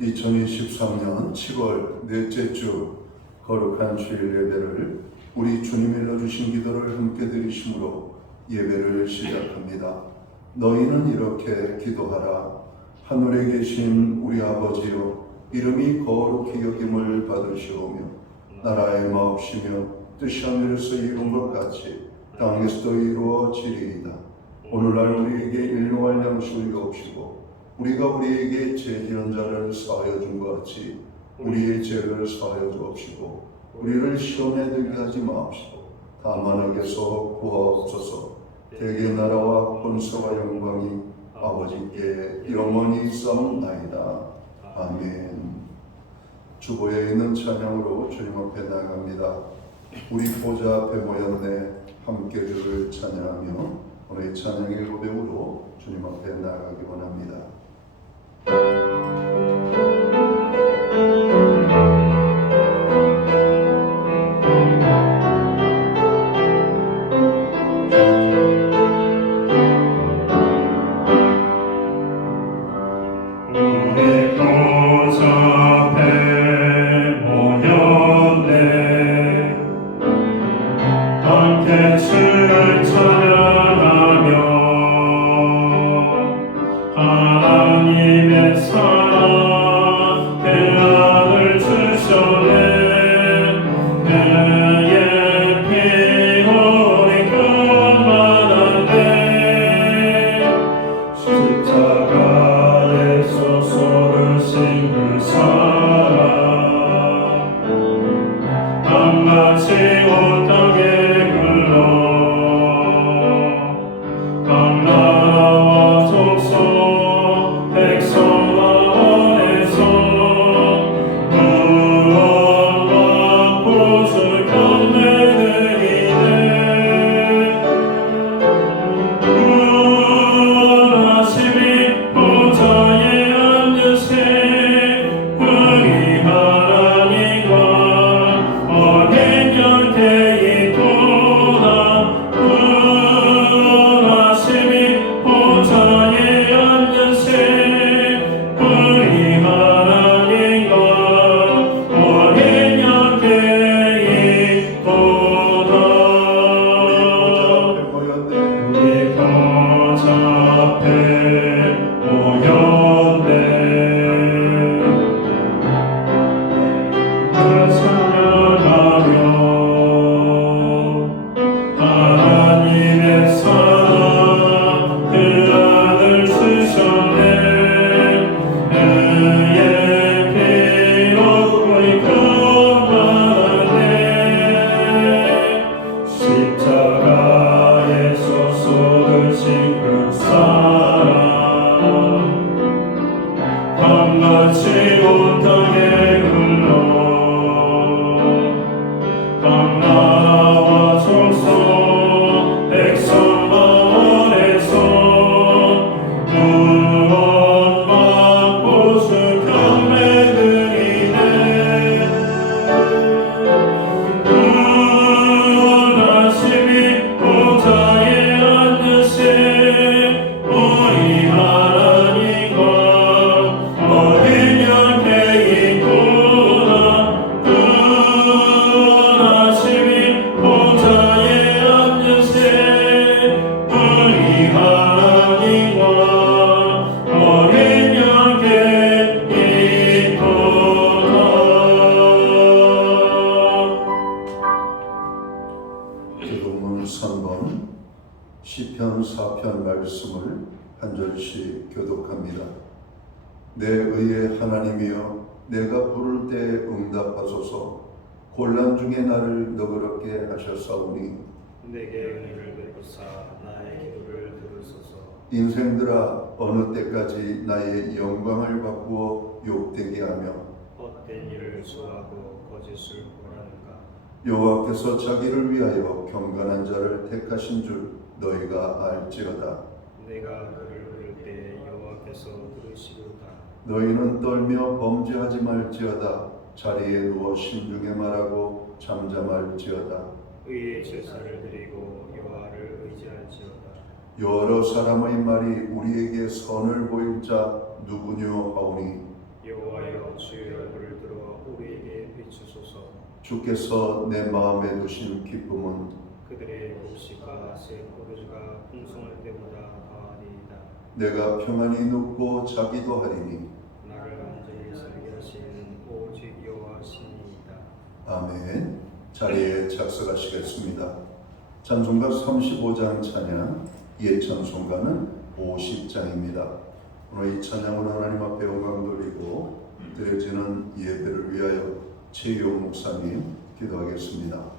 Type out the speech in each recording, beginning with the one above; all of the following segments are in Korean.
2023년 7월 넷째 주 거룩한 주일 예배를 우리 주님이 일러주신 기도를 함께 드리심으로 예배를 시작합니다. 너희는 이렇게 기도하라. 하늘에 계신 우리 아버지여, 이름이 거룩히 여김을 받으시오며 나라의 마옵시며 뜻이 하늘에서 이룬 것 같이 땅에서도 이루어지리이다. 오늘날 우리에게 일용할 양식을 주옵시고 우리가 우리에게 죄지은 자를 사하여 준 것 같이 우리의 죄를 사하여 주옵시고 우리를 시험에 들게 하지 마옵시고 다만 악에서 구하옵소서. 대개 나라와 권세와 영광이 아버지께 영원히 있사옵나이다. 아멘. 주보에 있는 찬양으로 주님 앞에 나아갑니다. 우리 보좌 앞에 모였네 함께 주를 찬양하며 오늘 찬양의 고백으로 주님 앞에 나아가기 원합니다. 시편 4편 말씀을 한 절씩 교독합니다. 내 의의 하나님이여, 내가 부를 때 응답하소서. 곤란 중에 나를 너그럽게 하셨사오니 내게 은혜를 베푸사 나의 기도를 들으소서. 인생들아, 어느 때까지 나의 영광을 바꾸어 욕되게 하며 헛된 일을 수하고 거짓을 고라는가. 여호와께서 자기를 위하여 경건한 자를 택하신 줄 너희가 알지어다. 내가 그를 부를 때 여호와께서 들으시리로다. 너희는 떨며 범죄하지 말지어다. 자리에 누워 신중에 말하고 잠잠할지어다. 의의 제사를 드리고 여호와를 의지할지어다. 여러 사람의 말이 우리에게 선을 보일 자 누구뇨 하오니 여호와여, 주께서 내 마음에 두신 기쁨은 그들의 곡식과 새 포도주가 풍성할 때보다 더하리이다. 내가 평안히 눕고 자기도 하리니. 나를 완전히 살게 하시는 오직 여호와시니이다. 아멘. 자리에 착석하시겠습니다. 찬송가 35장 찬양, 옛 찬송가는 50장입니다. 오늘 이 찬양은 하나님 앞에 영광 돌리고 드려지는 예배를 위하여 최희용 목사님 기도하겠습니다.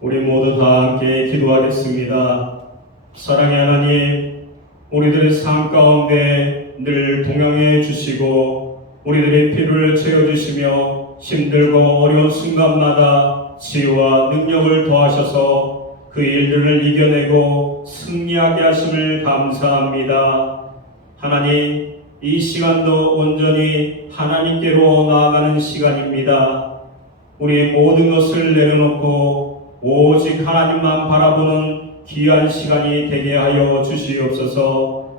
우리 모두 다 함께 기도하겠습니다. 사랑의 하나님, 우리들의 삶 가운데 늘 동행해 주시고 우리들의 필요를 채워주시며 힘들고 어려운 순간마다 지혜와 능력을 더하셔서 그 일들을 이겨내고 승리하게 하심을 감사합니다. 하나님, 이 시간도 온전히 하나님께로 나아가는 시간입니다. 우리 모든 것을 내려놓고 오직 하나님만 바라보는 귀한 시간이 되게 하여 주시옵소서.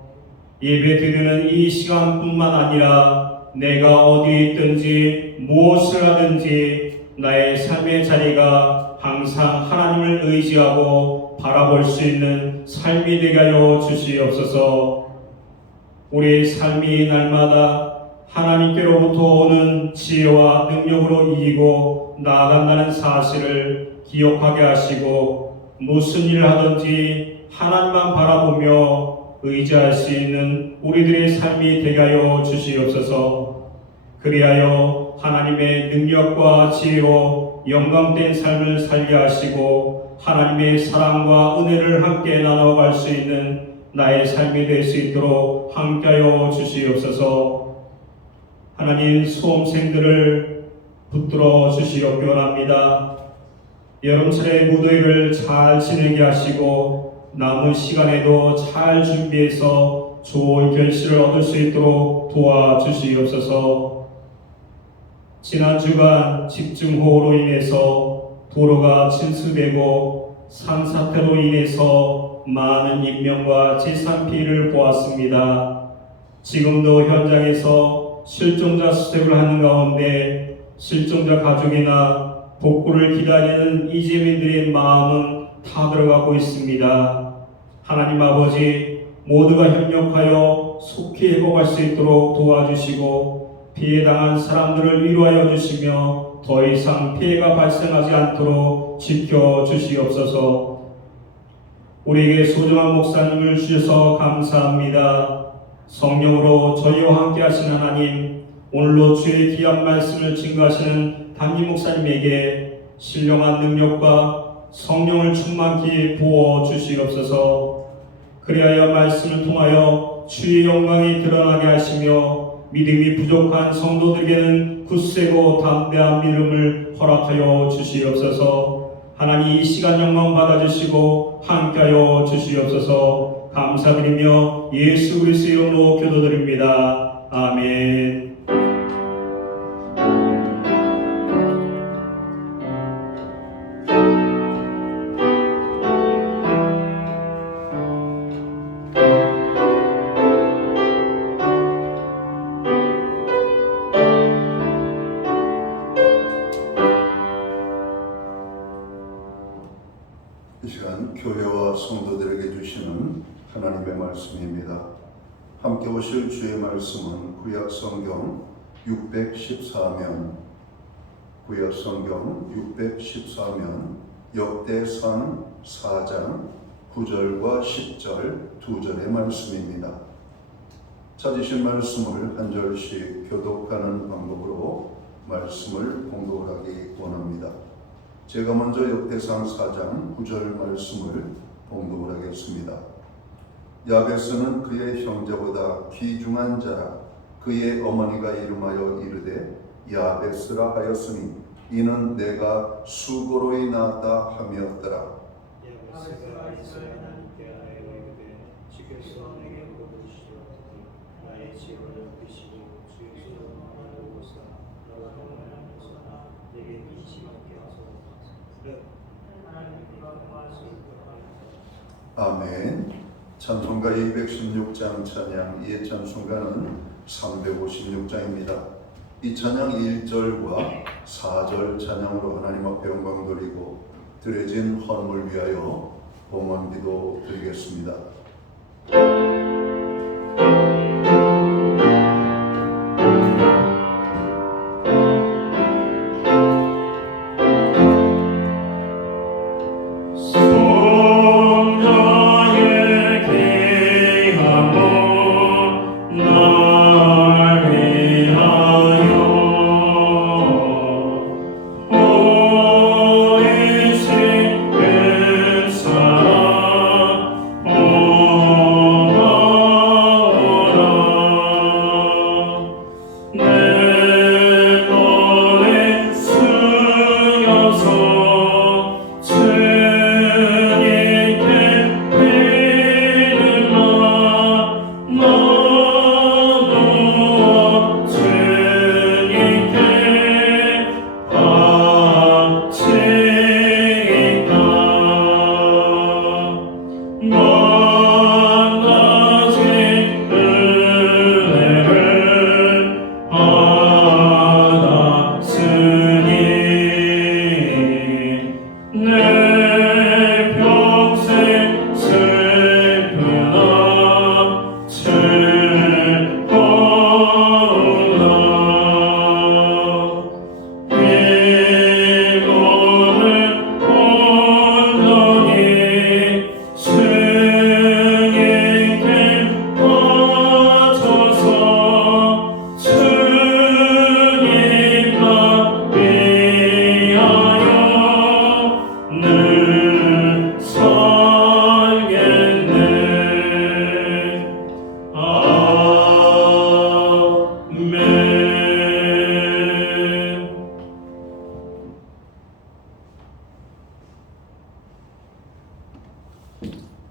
예배 드리는 이 시간뿐만 아니라 내가 어디 있든지 무엇을 하든지 나의 삶의 자리가 항상 하나님을 의지하고 바라볼 수 있는 삶이 되게 하여 주시옵소서. 우리의 삶이 날마다 하나님께로부터 오는 지혜와 능력으로 이기고 나아간다는 사실을 기억하게 하시고 무슨 일을 하든지 하나님만 바라보며 의지할 수 있는 우리들의 삶이 되게 하여 주시옵소서. 그리하여 하나님의 능력과 지혜로 영광된 삶을 살게 하시고 하나님의 사랑과 은혜를 함께 나눠갈 수 있는 나의 삶이 될 수 있도록 함께하여 주시옵소서. 하나님, 수험생들을 붙들어 주시옵기 원합니다. 여름철의 무더위를 잘 지내게 하시고 남은 시간에도 잘 준비해서 좋은 결실을 얻을 수 있도록 도와주시옵소서. 지난 주간 집중호우로 인해서 도로가 침수되고 산사태로 인해서 많은 인명과 재산 피해를 보았습니다. 지금도 현장에서 실종자 수색을 하는 가운데 실종자 가족이나 복구를 기다리는 이재민들의 마음은 타들어가고 있습니다. 하나님 아버지, 모두가 협력하여 속히 회복할 수 있도록 도와주시고 피해당한 사람들을 위로하여 주시며 더 이상 피해가 발생하지 않도록 지켜주시옵소서. 우리에게 소중한 목사님을 주셔서 감사합니다. 성령으로 저희와 함께 하신 하나님, 오늘로 주의 귀한 말씀을 증거하시는 담임 목사님에게 신령한 능력과 성령을 충만히 부어 주시옵소서. 그리하여 말씀을 통하여 주의 영광이 드러나게 하시며 믿음이 부족한 성도들에게는 굳세고 담대한 믿음을 허락하여 주시옵소서. 하나님, 이 시간 영광 받아주시고 함께하여 주시옵소서. 감사드리며 예수 그리스도의 이름으로 기도드립니다. 아멘. 이 시간 교회와 성도들에게 주시는 하나님의 말씀입니다. 함께 보실 주의 말씀은 구약성경 614면 역대상 4장 9절과 10절 2절의 말씀입니다. 찾으신 말씀을 한 절씩 교독하는 방법으로 말씀을 공독하기 원합니다. 제가 먼저 역대상 4장 9절 말씀을 봉독을 하겠습니다. 야베스는 그의 형제보다 귀중한 자라. 그의 어머니가 이름하여 이르되 야베스라 하였으니 이는 내가 수고로이 낳았다 함이었더라. 야베스가 이스라엘 하나님께 아뢰어 이르되 주께서 내게 보여주시옵소서. 나의 지혜를 드시고 주께서 나를 보사 너가 하면서나 내게 인심하게 하소서. 아멘. 찬송가 216장 찬양, 이의 찬송가는 356장입니다. 이 찬양 1절과 4절 찬양으로 하나님 앞에 영광 돌리고 드려진 헌물 위하여 봉헌 기도 드리겠습니다.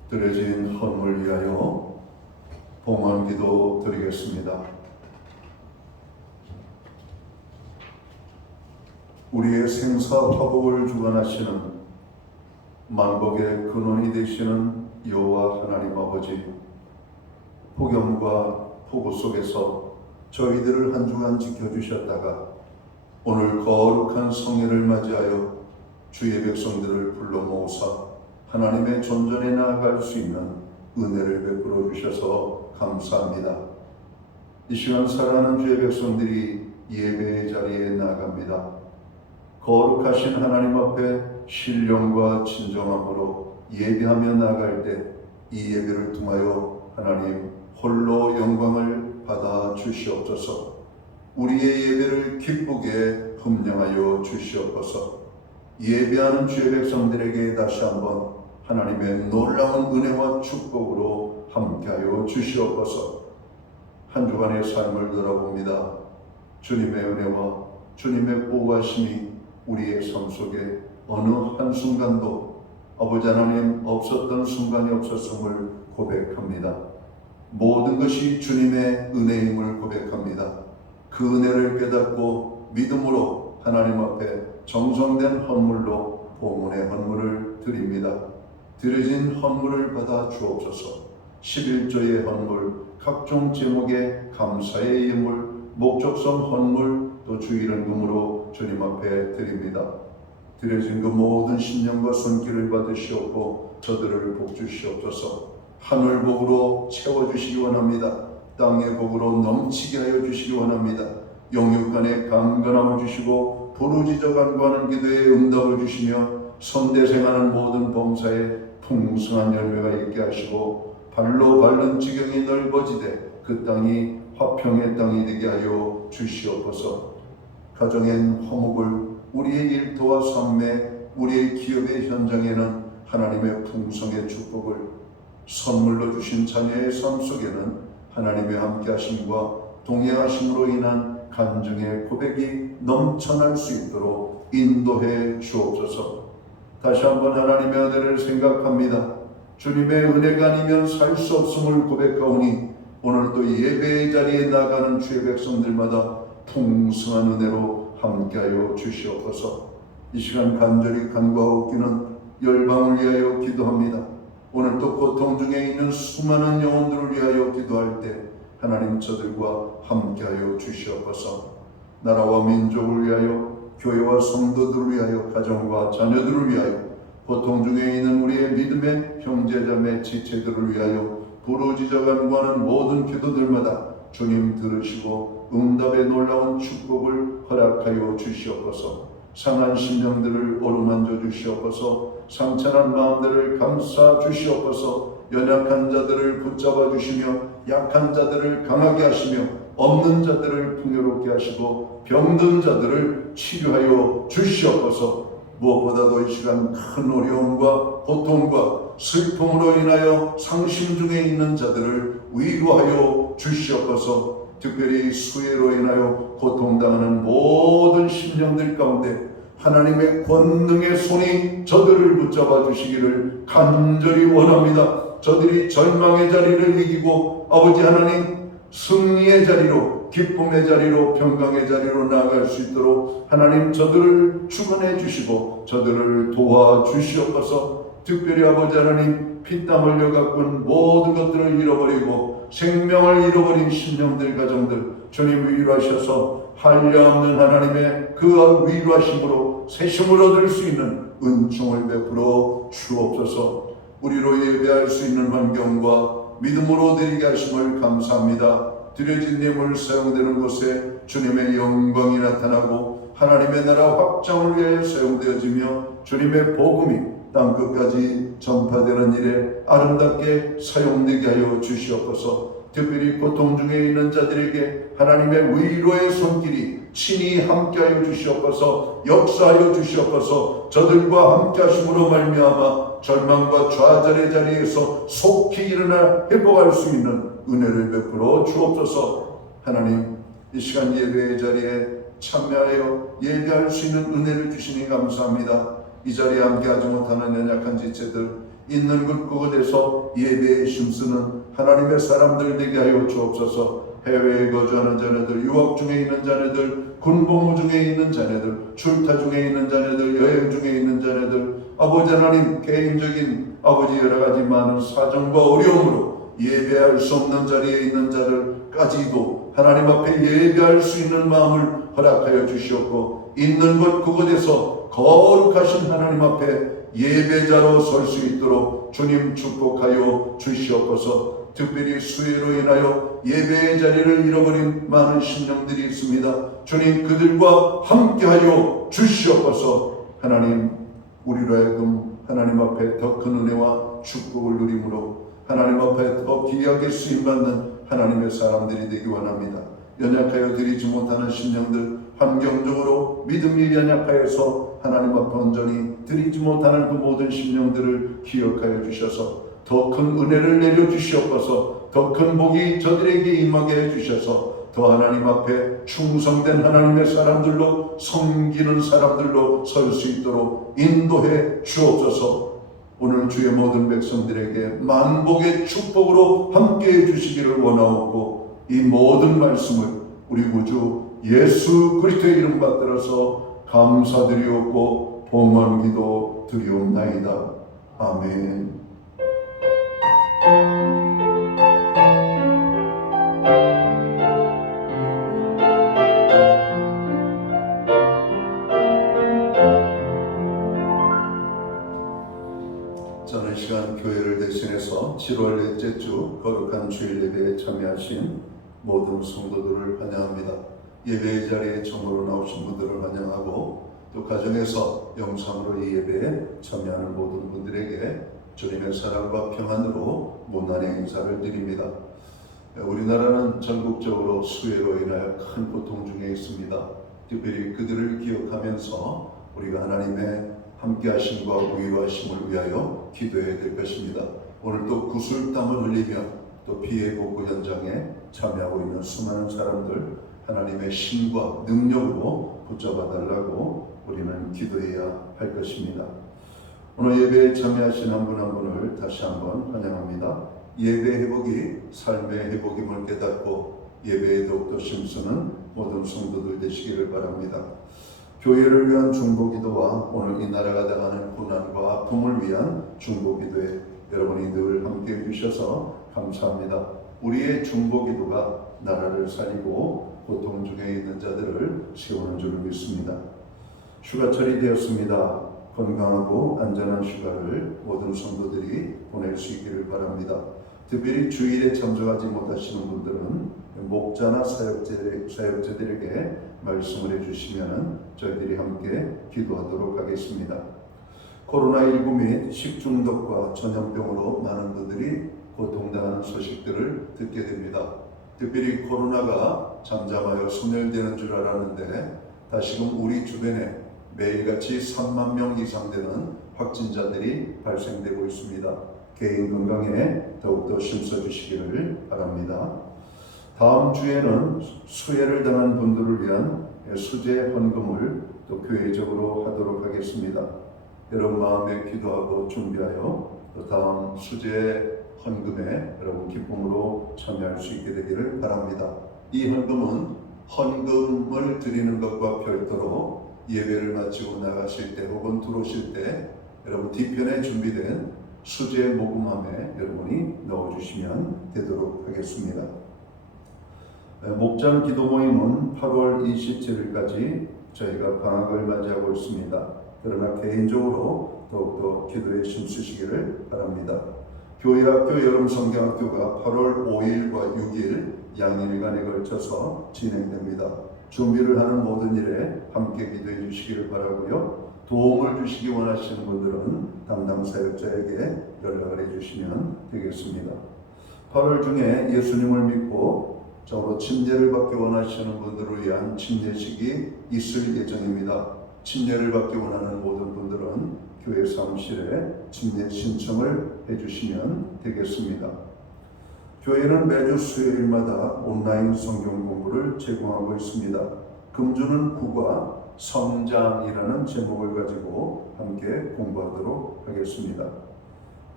드려진 헌물 위하여 봉헌기도 드리겠습니다. 우리의 생사 화복을 주관하시는 만복의 근원이 되시는 여호와 하나님 아버지, 폭염과 폭우 속에서 저희들을 한 주간 지켜주셨다가 오늘 거룩한 성회를 맞이하여 주의 백성들을 불러 모으사 하나님의 존전에 나아갈 수 있는 은혜를 베풀어 주셔서 감사합니다. 이 시간 사랑하는 주의 백성들이 예배의 자리에 나아갑니다. 거룩하신 하나님 앞에 신령과 진정함으로 예배하며 나아갈 때 이 예배를 통하여 하나님 홀로 영광을 받아 주시옵소서. 우리의 예배를 기쁘게 흠령하여 주시옵소서. 예배하는 주의 백성들에게 다시 한번 하나님의 놀라운 은혜와 축복으로 함께하여 주시옵소서. 한 주간의 삶을 돌아봅니다. 주님의 은혜와 주님의 보호하심이 우리의 삶 속에 어느 한순간도 아버지 하나님 없었던 순간이 없었음을 고백합니다. 모든 것이 주님의 은혜임을 고백합니다. 그 은혜를 깨닫고 믿음으로 하나님 앞에 정성된 헌물로 봉헌의 헌물을 드립니다. 드려진 헌물을 받아 주옵소서. 11조의 헌물, 각종 제목의 감사의 예물, 목적성 헌물, 또 주일은금으로 주님 앞에 드립니다. 드려진 그 모든 신령과 손길을 받으시옵고 저들을 복주시옵소서. 하늘 복으로 채워주시기 원합니다. 땅의 복으로 넘치게 하여 주시기 원합니다. 영육간에 강건함을 주시고 부르짖어 간구하는 기도에 응답을 주시며 선대생하는 모든 범사에 풍성한 열매가 있게 하시고 발로 밟는 지경이 넓어지되 그 땅이 화평의 땅이 되게 하여 주시옵소서. 가정엔 화목을, 우리의 일터와 삶에, 우리의 기업의 현장에는 하나님의 풍성의 축복을, 선물로 주신 자녀의 삶 속에는 하나님의 함께하심과 동행하심으로 인한 간증의 고백이 넘쳐날 수 있도록 인도해 주옵소서. 다시 한번 하나님의 은혜를 생각합니다. 주님의 은혜가 아니면 살 수 없음을 고백하오니 오늘 또 예배의 자리에 나가는 주의 백성들마다 풍성한 은혜로 함께하여 주시옵소서. 이 시간 간절히 간구하옵기는 열방을 위하여 기도합니다. 오늘 또 고통 중에 있는 수많은 영혼들을 위하여 기도할 때 하나님 저들과 함께하여 주시옵소서. 나라와 민족을 위하여, 교회와 성도들을 위하여, 가정과 자녀들을 위하여, 고통 중에 있는 우리의 믿음의 형제자매 지체들을 위하여 부르짖어 간구하는 모든 기도들마다 주님 들으시고 응답의 놀라운 축복을 허락하여 주시옵소서. 상한 심령들을 어루만져 주시옵소서. 상처난 마음들을 감싸 주시옵소서. 연약한 자들을 붙잡아 주시며 약한 자들을 강하게 하시며 없는 자들을 풍요롭게 하시고 병든 자들을 치료하여 주시옵소서. 무엇보다도 이 시간 큰 어려움과 고통과 슬픔으로 인하여 상심 중에 있는 자들을 위로하여 주시옵소서. 특별히 수해로 인하여 고통당하는 모든 심령들 가운데 하나님의 권능의 손이 저들을 붙잡아 주시기를 간절히 원합니다. 저들이 절망의 자리를 이기고 아버지 하나님 승리의 자리로, 기쁨의 자리로, 평강의 자리로 나아갈 수 있도록 하나님 저들을 축원해 주시고 저들을 도와주시옵소서. 특별히 아버지 하나님 피땀 흘려 가꾼 모든 것들을 잃어버리고 생명을 잃어버린 심령들, 가정들 주님 위로하셔서 한량없는 하나님의 그 위로하심으로 새심을 얻을 수 있는 은총을 베풀어 주옵소서. 우리로 예배할 수 있는 환경과 믿음으로 드리게 하심을 감사합니다. 드려진 예물 사용되는 곳에 주님의 영광이 나타나고 하나님의 나라 확장을 위하여 사용되어지며 주님의 복음이 땅끝까지 전파되는 일에 아름답게 사용되게 하여 주시옵소서. 특별히 고통 중에 있는 자들에게 하나님의 위로의 손길이 친히 함께하여 주시옵소서. 역사하여 주시옵소서. 저들과 함께하심으로 말미암아 절망과 좌절의 자리에서 속히 일어나 회복할 수 있는 은혜를 베풀어 주옵소서. 하나님 이 시간 예배의 자리에 참여하여 예배할 수 있는 은혜를 주시니 감사합니다. 이 자리에 함께하지 못하는 연약한 지체들, 있는 그곳에서 예배에 힘쓰는 하나님의 사람들 되게 하여 주옵소서. 해외에 거주하는 자녀들, 유학 중에 있는 자녀들, 군복무 중에 있는 자녀들, 출타 중에 있는 자녀들, 여행 중에 있는 자녀들, 아버지 하나님, 개인적인 아버지 여러 가지 많은 사정과 어려움으로 예배할 수 없는 자리에 있는 자들까지도 하나님 앞에 예배할 수 있는 마음을 허락하여 주시옵고, 있는 것 그곳에서 거룩하신 하나님 앞에 예배자로 설 수 있도록 주님 축복하여 주시옵소서. 특별히 수해로 인하여 예배의 자리를 잃어버린 많은 심령들이 있습니다. 주님, 그들과 함께하여 주시옵소서. 하나님, 우리로 하여금 하나님 앞에 더 큰 은혜와 축복을 누림으로 하나님 앞에 더 귀하게 쓰임받는 하나님의 사람들이 되기 원합니다. 연약하여 드리지 못하는 심령들, 환경적으로 믿음이 연약하여서 하나님 앞에 온전히 드리지 못하는 그 모든 심령들을 기억하여 주셔서 더 큰 은혜를 내려주시옵소서. 더 큰 복이 저들에게 임하게 해주셔서 더 하나님 앞에 충성된 하나님의 사람들로, 섬기는 사람들로 설 수 있도록 인도해 주옵소서. 오늘 주의 모든 백성들에게 만복의 축복으로 함께해 주시기를 원하옵고, 이 모든 말씀을 우리 구주 예수 그리스도의 이름 받들어서 감사드리옵고 봉헌 기도 드리옵나이다. 아멘. 저는 이 시간 교회를 대신해서 7월 넷째 주 거룩한 주일 예배에 참여하신 모든 성도들을 환영합니다. 예배의 자리에 처음으로 나오신 분들을 환영하고, 또 가정에서 영상으로 이 예배에 참여하는 모든 분들에게 주님의 사랑과 평안으로 문안의 인사를 드립니다. 우리나라는 전국적으로 수해로 인하여 큰 고통 중에 있습니다. 특별히 그들을 기억하면서 우리가 하나님의 함께하심과 위로하심을 위하여 기도해야 될 것입니다. 오늘 또 구슬땀을 흘리며 또 피해 복구 현장에 참여하고 있는 수많은 사람들, 하나님의 신과 능력으로 붙잡아 달라고 우리는 기도해야 할 것입니다. 오늘 예배에 참여하신 한 분 한 분을 다시 한번 환영합니다. 예배 회복이 삶의 회복임을 깨닫고 예배에 더욱더 힘쓰는 모든 성도들 되시기를 바랍니다. 교회를 위한 중보기도와 오늘 이 나라가 당하는 고난과 아픔을 위한 중보기도에 여러분이 늘 함께해 주셔서 감사합니다. 우리의 중보기도가 나라를 살리고 고통 중에 있는 자들을 세우는 줄 믿습니다. 휴가철이 되었습니다. 건강하고 안전한 휴가를 모든 성도들이 보낼 수 있기를 바랍니다. 특별히 주일에 참석하지 못하시는 분들은 목자나 사역자들에게 말씀을 해주시면 저희들이 함께 기도하도록 하겠습니다. 코로나19 및 식중독과 전염병으로 많은 분들이 고통당하는 소식들을 듣게 됩니다. 특별히 코로나가 잠잠하여 소멸되는 줄 알았는데 다시금 우리 주변에 매일같이 3만 명 이상 되는 확진자들이 발생되고 있습니다. 개인 건강에 더욱더 힘써 주시기를 바랍니다. 다음 주에는 수해를 당한 분들을 위한 수제 헌금을 또 교회적으로 하도록 하겠습니다. 여러분 마음에 기도하고 준비하여 또 다음 수제 헌금에 여러분 기쁨으로 참여할 수 있게 되기를 바랍니다. 이 헌금은 헌금을 드리는 것과 별도로 예배를 마치고 나가실 때 혹은 들어오실 때 여러분 뒤편에 준비된 수제 모금함에 여러분이 넣어주시면 되도록 하겠습니다. 목장 기도 모임은 8월 27일까지 저희가 방학을 맞이하고 있습니다. 그러나 개인적으로 더욱더 기도에 힘쓰시기를 바랍니다. 교회학교 여름성경학교가 8월 5일과 6일 양일간에 걸쳐서 진행됩니다. 준비를 하는 모든 일에 함께 기도해 주시기를 바라고요. 도움을 주시기 원하시는 분들은 담당 사역자에게 연락을 해주시면 되겠습니다. 8월 중에 예수님을 믿고 저로 침례를 받기 원하시는 분들을 위한 침례식이 있을 예정입니다. 침례를 받기 원하는 모든 분들은 교회 사무실에 침례 신청을 해주시면 되겠습니다. 교회는 매주 수요일마다 온라인 성경 공부를 제공하고 있습니다. 금주는 구과 성장이라는 제목을 가지고 함께 공부하도록 하겠습니다.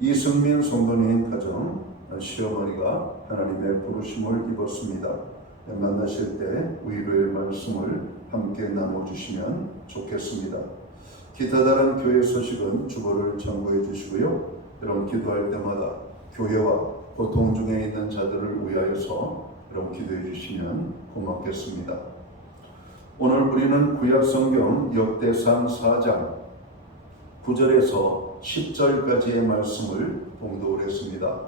이승민 성도님 가정 시어머니가 하나님의 부르심을 입었습니다. 만나실 때 위로의 말씀을 함께 나눠주시면 좋겠습니다. 기타 다른 교회 소식은 주보를 참고해 주시고요. 여러분 기도할 때마다 교회와 고통 중에 있는 자들을 위하여서 여러분 기도해 주시면 고맙겠습니다. 오늘 우리는 구약성경 역대상 4장 9절에서 10절까지의 말씀을 봉독을 했습니다.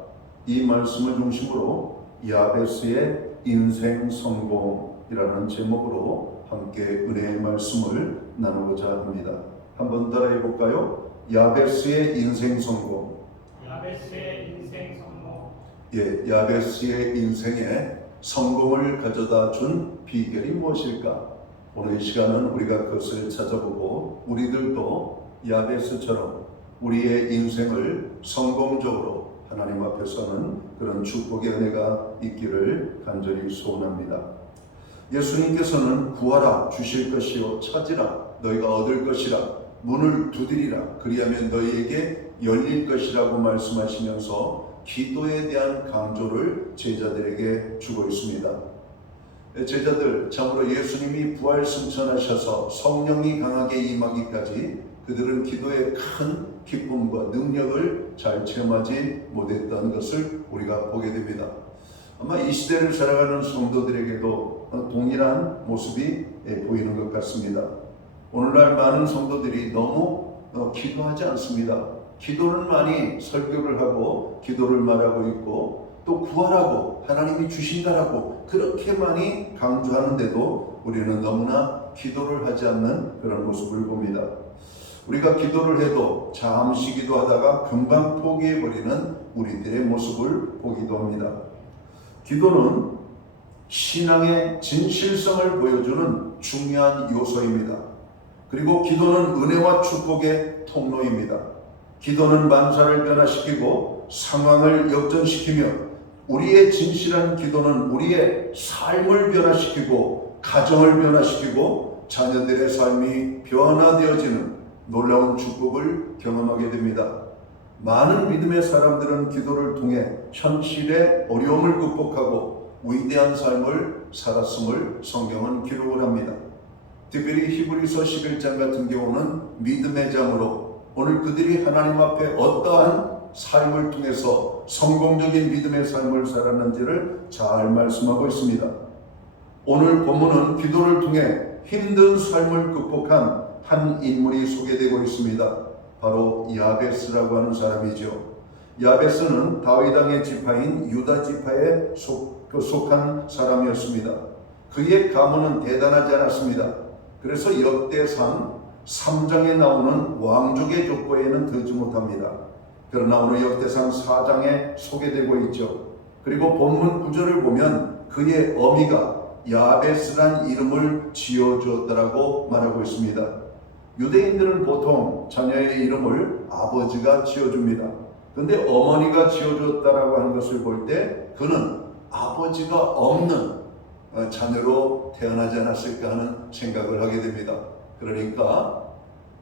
이 말씀을 중심으로 야베스의 인생 성공이라는 제목으로 함께 은혜의 말씀을 나누고자 합니다. 한번 따라해 볼까요? 야베스의 인생 성공. 야베스의 인생 성공. 예, 야베스의 인생에 성공을 가져다 준 비결이 무엇일까? 오늘 이 시간은 우리가 그것을 찾아보고 우리들도 야베스처럼 우리의 인생을 성공적으로 하나님 앞에 서는 그런 축복의 은혜가 있기를 간절히 소원합니다. 예수님께서는 구하라 주실 것이요 찾으라 너희가 얻을 것이라 문을 두드리라 그리하면 너희에게 열릴 것이라고 말씀하시면서 기도에 대한 강조를 제자들에게 주고 있습니다. 제자들 참으로 예수님이 부활 승천하셔서 성령이 강하게 임하기까지 그들은 기도의 큰 기쁨과 능력을 잘 체험하지 못했던 것을 우리가 보게 됩니다. 아마 이 시대를 살아가는 성도들에게도 동일한 모습이 보이는 것 같습니다. 오늘날 많은 성도들이 너무 기도하지 않습니다. 기도를 많이 설교를 하고 기도를 말하고 있고 또 구하라고 하나님이 주신다라고 그렇게 많이 강조하는데도 우리는 너무나 기도를 하지 않는 그런 모습을 봅니다. 우리가 기도를 해도 잠시 기도하다가 금방 포기해버리는 우리들의 모습을 보기도 합니다. 기도는 신앙의 진실성을 보여주는 중요한 요소입니다. 그리고 기도는 은혜와 축복의 통로입니다. 기도는 만사를 변화시키고 상황을 역전시키며 우리의 진실한 기도는 우리의 삶을 변화시키고 가정을 변화시키고 자녀들의 삶이 변화되어지는 놀라운 축복을 경험하게 됩니다. 많은 믿음의 사람들은 기도를 통해 현실의 어려움을 극복하고 위대한 삶을 살았음을 성경은 기록을 합니다. 특별히 히브리서 11장 같은 경우는 믿음의 장으로 오늘 그들이 하나님 앞에 어떠한 삶을 통해서 성공적인 믿음의 삶을 살았는지를 잘 말씀하고 있습니다. 오늘 본문은 기도를 통해 힘든 삶을 극복한 한 인물이 소개되고 있습니다. 바로 야베스라고 하는 사람이죠. 야베스는 다윗 왕의 지파인 유다 지파에 속한 사람이었습니다. 그의 가문은 대단하지 않았습니다. 그래서 역대상 3장에 나오는 왕족의 족보에는 들지 못합니다. 그러나 오늘 역대상 4장에 소개되고 있죠. 그리고 본문 9절을 보면 그의 어미가 야베스란 이름을 지어주었다라고 말하고 있습니다. 유대인들은 보통 자녀의 이름을 아버지가 지어줍니다. 그런데 어머니가 지어주었다라고 하는 것을 볼 때 그는 아버지가 없는 자녀로 태어나지 않았을까 하는 생각을 하게 됩니다. 그러니까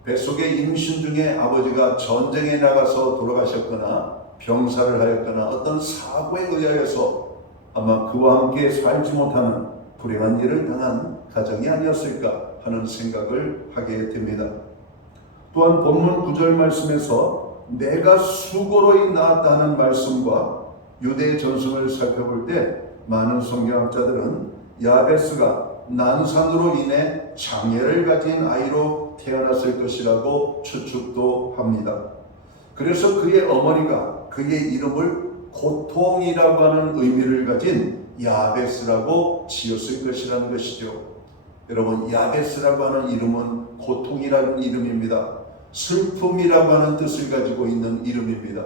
뱃속의 임신 중에 아버지가 전쟁에 나가서 돌아가셨거나 병사를 하였거나 어떤 사고에 의하여서 아마 그와 함께 살지 못하는 불행한 일을 당한 가정이 아니었을까 하는 생각을 하게 됩니다. 또한 본문 9절 말씀에서 내가 수고로 낳았다는 말씀과 유대의 전승을 살펴볼 때 많은 성경학자들은 야베스가 난산으로 인해 장애를 가진 아이로 태어났을 것이라고 추측도 합니다. 그래서 그의 어머니가 그의 이름을 고통이라고 하는 의미를 가진 야베스라고 지었을 것이라는 것이죠. 여러분, 야베스라고 하는 이름은 고통이라는 이름입니다. 슬픔이라고 하는 뜻을 가지고 있는 이름입니다.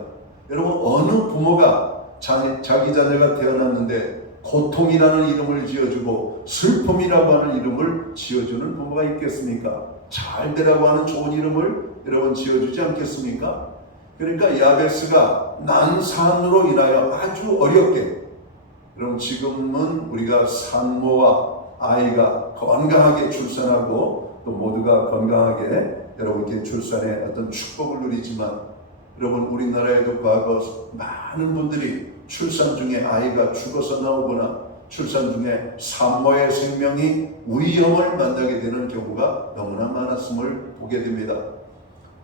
여러분, 어느 부모가 자기 자녀가 태어났는데 고통이라는 이름을 지어주고 슬픔이라고 하는 이름을 지어주는 부모가 있겠습니까? 잘 되라고 하는 좋은 이름을 여러분 지어주지 않겠습니까? 그러니까 야베스가 난산으로 인하여 아주 어렵게, 여러분 지금은 우리가 산모와 아이가 건강하게 출산하고 또 모두가 건강하게 여러분께 출산의 어떤 축복을 누리지만 여러분 우리나라에도 과거 많은 분들이 출산 중에 아이가 죽어서 나오거나 출산 중에 산모의 생명이 위험을 만나게 되는 경우가 너무나 많았음을 보게 됩니다.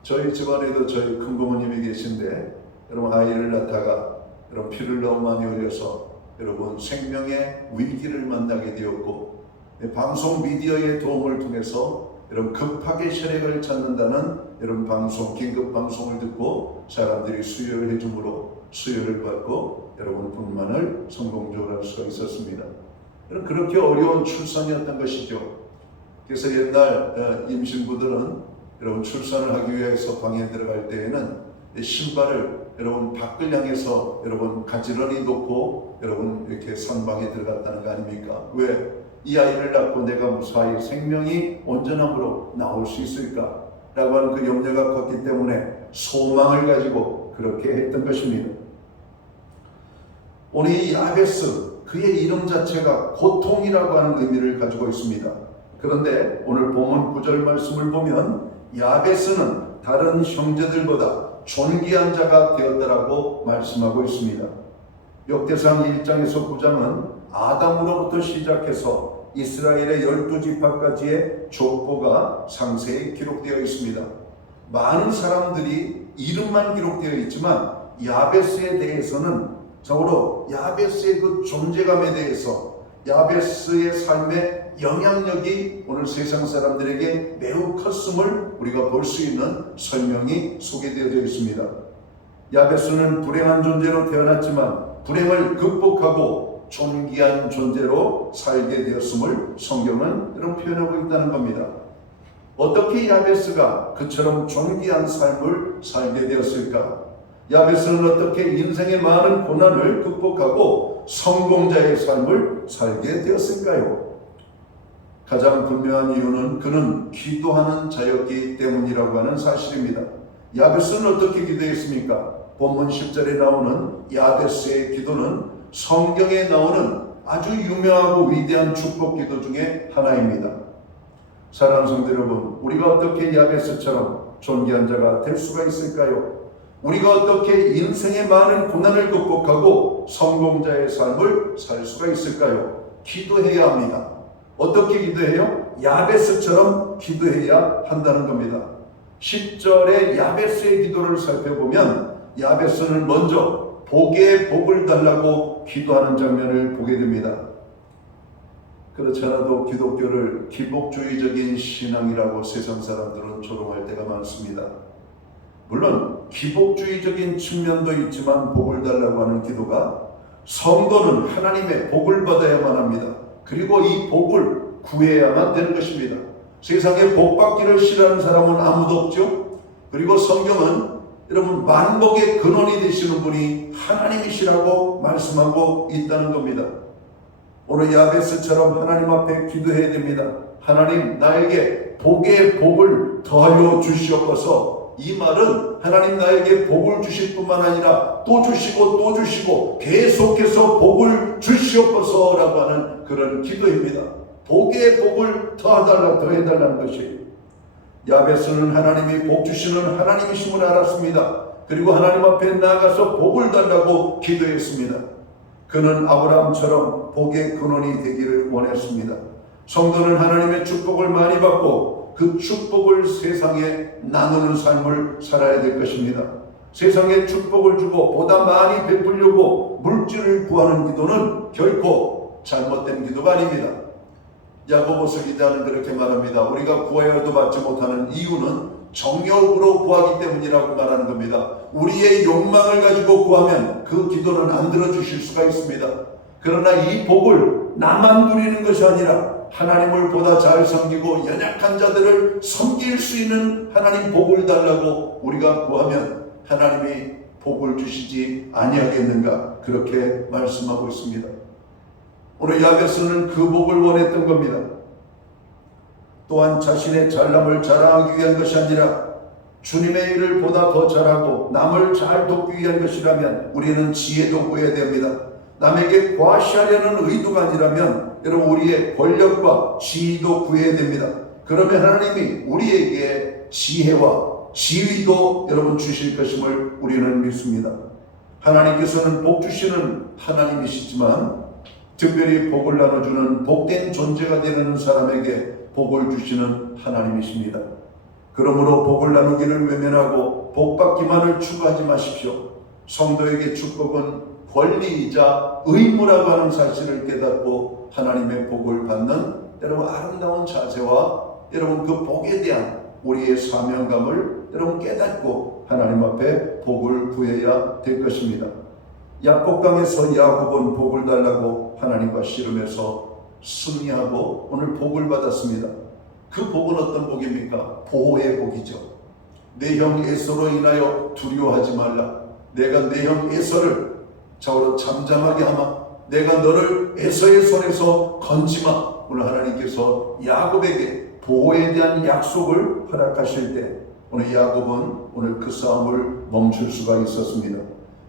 저희 집안에도 저희 큰부모님이 계신데 여러분 아이를 낳다가 여러분 피를 너무 많이 흘려서 여러분 생명의 위기를 만나게 되었고 방송 미디어의 도움을 통해서 여러분 급하게 혈액을 찾는다는 여러분 방송 긴급 방송을 듣고 사람들이 수혈을 해줌으로 수혈을 받고 여러분 분만을 성공적으로 할 수가 있었습니다. 여러분 그렇게 어려운 출산이었던 것이죠. 그래서 옛날 임신부들은 여러분 출산을 하기 위해서 방에 들어갈 때에는 신발을 여러분 밖을 향해서 여러분 가지런히 놓고 여러분 이렇게 선방에 들어갔다는 거 아닙니까? 왜? 이 아이를 낳고 내가 무사히 생명이 온전함으로 나올 수 있을까? 라고 하는 그 염려가 컸기 때문에 소망을 가지고 그렇게 했던 것입니다. 오늘 이 야베스 그의 이름 자체가 고통이라고 하는 의미를 가지고 있습니다. 그런데 오늘 본문 9절 말씀을 보면 야베스는 다른 형제들보다 존귀한 자가 되었다라고 말씀하고 있습니다. 역대상 1장에서 9장은 아담으로부터 시작해서 이스라엘의 12지파까지의 족보가 상세히 기록되어 있습니다. 많은 사람들이 이름만 기록되어 있지만 야베스에 대해서는 적어도 야베스의 그 존재감에 대해서 야베스의 삶의 영향력이 오늘 세상 사람들에게 매우 컸음을 우리가 볼 수 있는 설명이 소개되어져 있습니다. 야베스는 불행한 존재로 태어났지만 불행을 극복하고 존귀한 존재로 살게 되었음을 성경은 이런 표현하고 있다는 겁니다. 어떻게 야베스가 그처럼 존귀한 삶을 살게 되었을까? 야베스는 어떻게 인생의 많은 고난을 극복하고 성공자의 삶을 살게 되었을까요? 가장 분명한 이유는 그는 기도하는 자였기 때문이라고 하는 사실입니다. 야베스는 어떻게 기도했습니까? 본문 10절에 나오는 야베스의 기도는 성경에 나오는 아주 유명하고 위대한 축복 기도 중에 하나입니다. 사랑하는 성도 여러분, 우리가 어떻게 야베스처럼 존귀한 자가 될 수가 있을까요? 우리가 어떻게 인생의 많은 고난을 극복하고 성공자의 삶을 살 수가 있을까요? 기도해야 합니다. 어떻게 기도해요? 야베스처럼 기도해야 한다는 겁니다. 10절의 야베스의 기도를 살펴보면 야베스는 먼저 복의 복을 달라고 기도하는 장면을 보게 됩니다. 그렇지 않아도 기독교를 기복주의적인 신앙이라고 세상 사람들은 조롱할 때가 많습니다. 물론 기복주의적인 측면도 있지만 복을 달라고 하는 기도가 성도는 하나님의 복을 받아야만 합니다. 그리고 이 복을 구해야만 되는 것입니다. 세상에 복 받기를 싫어하는 사람은 아무도 없죠. 그리고 성경은 여러분 만복의 근원이 되시는 분이 하나님이시라고 말씀하고 있다는 겁니다. 오늘 야베스처럼 하나님 앞에 기도해야 됩니다. 하나님 나에게 복의 복을 더하여 주시옵소서. 이 말은 하나님 나에게 복을 주실 뿐만 아니라 또 주시고 또 주시고 계속해서 복을 주시옵소서라고 하는 그런 기도입니다. 복의 복을 더해달라는 것이에요. 야베스는 하나님이 복 주시는 하나님이심을 알았습니다. 그리고 하나님 앞에 나아가서 복을 달라고 기도했습니다. 그는 아브라함처럼 복의 근원이 되기를 원했습니다. 성도는 하나님의 축복을 많이 받고 그 축복을 세상에 나누는 삶을 살아야 될 것입니다. 세상에 축복을 주고 보다 많이 베풀려고 물질을 구하는 기도는 결코 잘못된 기도가 아닙니다. 야고보서 기자는 그렇게 말합니다. 우리가 구하여도 받지 못하는 이유는 정욕으로 구하기 때문이라고 말하는 겁니다. 우리의 욕망을 가지고 구하면 그 기도는 안 들어주실 수가 있습니다. 그러나 이 복을 나만 누리는 것이 아니라 하나님을 보다 잘 섬기고 연약한 자들을 섬길 수 있는 하나님 복을 달라고 우리가 구하면 하나님이 복을 주시지 아니하겠는가 그렇게 말씀하고 있습니다. 오늘 야베스는 그 복을 원했던 겁니다. 또한 자신의 잘남을 자랑하기 위한 것이 아니라 주님의 일을 보다 더 잘하고 남을 잘 돕기 위한 것이라면 우리는 지혜도 구해야 됩니다. 남에게 과시하려는 의도가 아니라면 여러분 우리의 권력과 지위도 구해야 됩니다. 그러면 하나님이 우리에게 지혜와 지위도 여러분 주실 것임을 우리는 믿습니다. 하나님께서는 복 주시는 하나님이시지만 특별히 복을 나눠주는 복된 존재가 되는 사람에게 복을 주시는 하나님이십니다. 그러므로 복을 나누기를 외면하고 복 받기만을 추구하지 마십시오. 성도에게 축복은 권리이자 의무라고 하는 사실을 깨닫고 하나님의 복을 받는 여러분 아름다운 자세와 여러분 그 복에 대한 우리의 사명감을 여러분 깨닫고 하나님 앞에 복을 구해야 될 것입니다. 약복강에서 야곱은 복을 달라고 하나님과 씨름해서 승리하고 오늘 복을 받았습니다. 그 복은 어떤 복입니까? 보호의 복이죠. 내 형 에서로 인하여 두려워하지 말라. 내가 내 형 에서를 좌우로 잠잠하게 하마. 내가 너를 에서의 손에서 건지마. 오늘 하나님께서 야곱에게 보호에 대한 약속을 허락하실 때 오늘 야곱은 오늘 그 싸움을 멈출 수가 있었습니다.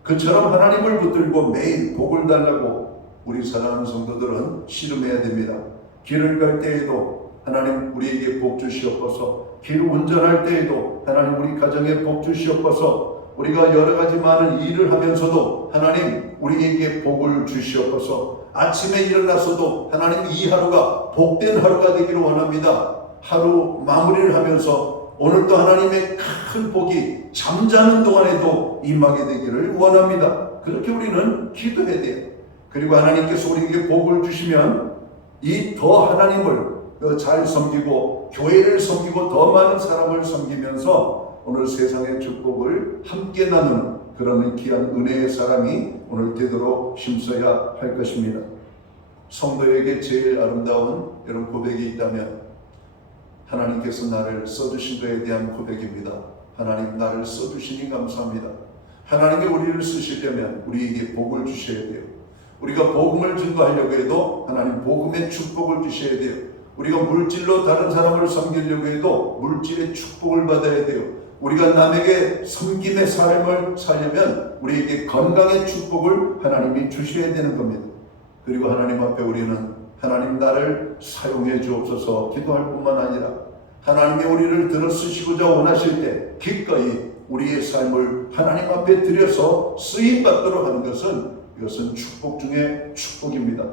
그처럼 하나님을 붙들고 매일 복을 달라고 우리 사랑하는 성도들은 씨름해야 됩니다. 길을 갈 때에도 하나님 우리에게 복 주시옵소서. 길 운전할 때에도 하나님 우리 가정에 복 주시옵소서. 우리가 여러 가지 많은 일을 하면서도 하나님 우리에게 복을 주시옵소서. 아침에 일어나서도 하나님 이 하루가 복된 하루가 되기를 원합니다. 하루 마무리를 하면서 오늘도 하나님의 큰 복이 잠자는 동안에도 임하게 되기를 원합니다. 그렇게 우리는 기도해야 돼요. 그리고 하나님께서 우리에게 복을 주시면 이 더 하나님을 잘 섬기고 교회를 섬기고 더 많은 사람을 섬기면서 오늘 세상의 축복을 함께 나누는 그런 귀한 은혜의 사람이 오늘 되도록 힘써야 할 것입니다. 성도에게 제일 아름다운 이런 고백이 있다면 하나님께서 나를 써주신 것에 대한 고백입니다. 하나님 나를 써주시니 감사합니다. 하나님이 우리를 쓰시려면 우리에게 복을 주셔야 돼요. 우리가 복음을 증거하려고 해도 하나님 복음의 축복을 주셔야 돼요. 우리가 물질로 다른 사람을 섬기려고 해도 물질의 축복을 받아야 돼요. 우리가 남에게 섬김의 삶을 살려면 우리에게 건강의 축복을 하나님이 주셔야 되는 겁니다. 그리고 하나님 앞에 우리는 하나님 나를 사용해 주옵소서 기도할 뿐만 아니라 하나님이 우리를 들어 쓰시고자 원하실 때 기꺼이 우리의 삶을 하나님 앞에 들여서 쓰임받도록 하는 것은 이것은 축복 중에 축복입니다.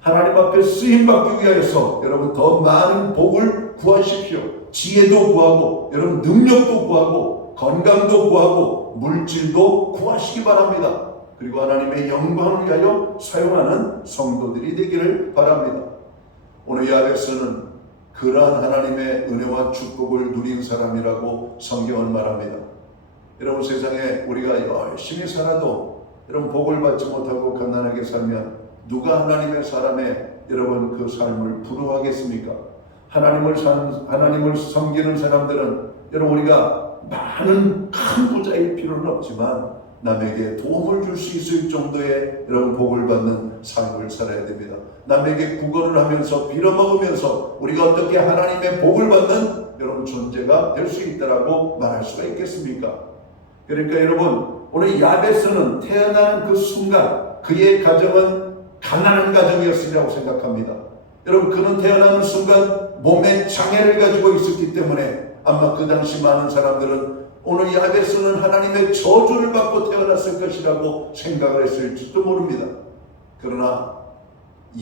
하나님 앞에 쓰임받기 위하여서 여러분 더 많은 복을 구하십시오. 지혜도 구하고 여러분 능력도 구하고 건강도 구하고 물질도 구하시기 바랍니다. 그리고 하나님의 영광을 위하여 사용하는 성도들이 되기를 바랍니다. 오늘 야베스는 그러한 하나님의 은혜와 축복을 누린 사람이라고 성경은 말합니다. 여러분 세상에 우리가 열심히 살아도 여러분 복을 받지 못하고 가난하게 살면 누가 하나님의 사람의 여러분 그 삶을 부러워하겠습니까? 하나님을 섬기는 사람들은 여러분 우리가 많은 큰 부자일 필요는 없지만 남에게 도움을 줄 수 있을 정도의 여러분 복을 받는 삶을 살아야 됩니다. 남에게 구걸을 하면서 빌어먹으면서 우리가 어떻게 하나님의 복을 받는 여러분 존재가 될 수 있다라고 말할 수가 있겠습니까? 그러니까 여러분 오늘 야베스는 태어나는 그 순간 그의 가정은 가난한 가정이었으리라고 생각합니다. 여러분 그는 태어나는 순간 몸에 장애를 가지고 있었기 때문에 아마 그 당시 많은 사람들은 오늘 야베스는 하나님의 저주를 받고 태어났을 것이라고 생각을 했을지도 모릅니다. 그러나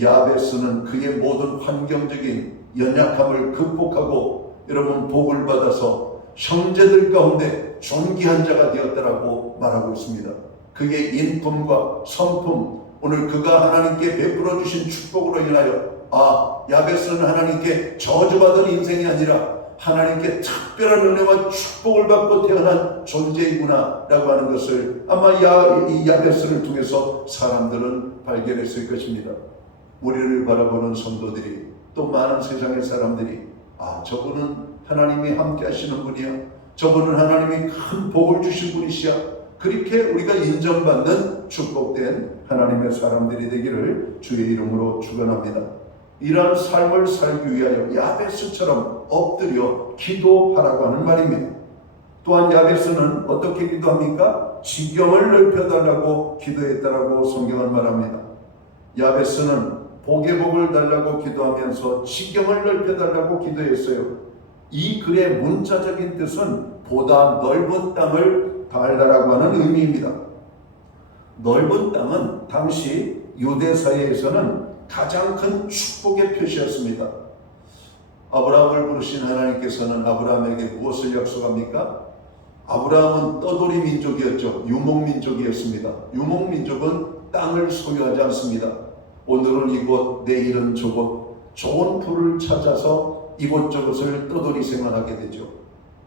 야베스는 그의 모든 환경적인 연약함을 극복하고 여러분 복을 받아서 형제들 가운데 존귀한 자가 되었다라고 말하고 있습니다. 그의 인품과 성품, 오늘 그가 하나님께 베풀어 주신 축복으로 인하여 야베스는 하나님께 저주받은 인생이 아니라 하나님께 특별한 은혜와 축복을 받고 태어난 존재이구나 라고 하는 것을 아마 이 야베스를 통해서 사람들은 발견했을 것입니다. 우리를 바라보는 성도들이 또 많은 세상의 사람들이 저분은 하나님이 함께 하시는 분이야. 저분은 하나님이 큰 복을 주신 분이시야. 그렇게 우리가 인정받는 축복된 하나님의 사람들이 되기를 주의 이름으로 축원합니다. 이러한 삶을 살기 위하여 야베스처럼 엎드려 기도하라고 하는 말입니다. 또한 야베스는 어떻게 기도합니까? 지경을 넓혀달라고 기도했다라고 성경은 말합니다. 야베스는 복의 복을 달라고 기도하면서 지경을 넓혀달라고 기도했어요. 이 글의 문자적인 뜻은 보다 넓은 땅을 달라라고 하는 의미입니다. 넓은 땅은 당시 유대 사회에서는 가장 큰 축복의 표시였습니다. 아브라함을 부르신 하나님께서는 아브라함에게 무엇을 약속합니까? 아브라함은 떠돌이 민족이었죠. 유목민족이었습니다. 유목민족은 땅을 소유하지 않습니다. 오늘은 이곳, 내일은 저곳, 좋은 풀을 찾아서 이곳저곳을 떠돌이 생활하게 되죠.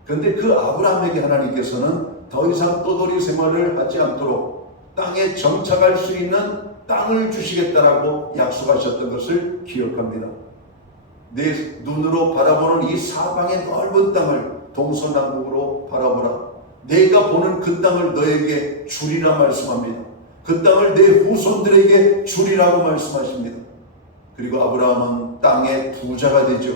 그런데 그 아브라함에게 하나님께서는 더 이상 떠돌이 생활을 하지 않도록 땅에 정착할 수 있는 땅을 주시겠다라고 약속하셨던 것을 기억합니다. 내 눈으로 바라보는 이 사방의 넓은 땅을 동서남북으로 바라보라. 내가 보는 그 땅을 너에게 주리라 말씀합니다. 그 땅을 내 후손들에게 주리라고 말씀하십니다. 그리고 아브라함은 땅의 부자가 되죠.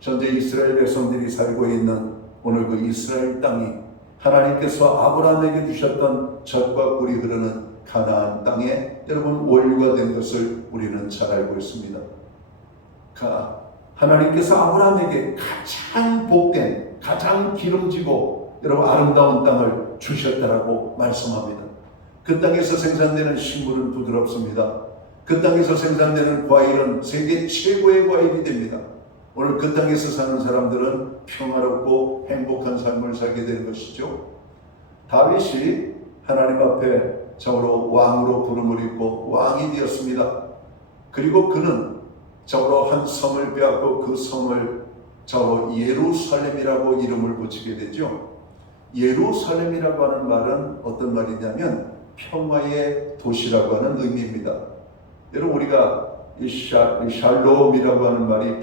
현재 이스라엘 백성들이 살고 있는 오늘 그 이스라엘 땅이 하나님께서 아브라함에게 주셨던 젖과 꿀이 흐르는 가나안 땅에 여러분 원류가 된 것을 우리는 잘 알고 있습니다. 하나님께서 아브라함에게 가장 복된, 가장 기름지고 여러분 아름다운 땅을 주셨다라고 말씀합니다. 그 땅에서 생산되는 식물은 부드럽습니다. 그 땅에서 생산되는 과일은 세계 최고의 과일이 됩니다. 오늘 그 땅에서 사는 사람들은 평화롭고 행복한 삶을 살게 되는 것이죠. 다윗이 하나님 앞에 참으로 왕으로 부름을 입고 왕이 되었습니다. 그리고 그는 참으로 한 성을 빼앗고 그 성을 참으로 예루살렘이라고 이름을 붙이게 되죠. 예루살렘이라고 하는 말은 어떤 말이냐면 평화의 도시라고 하는 의미입니다. 여러분 우리가 이 샬롬이라고 하는 말이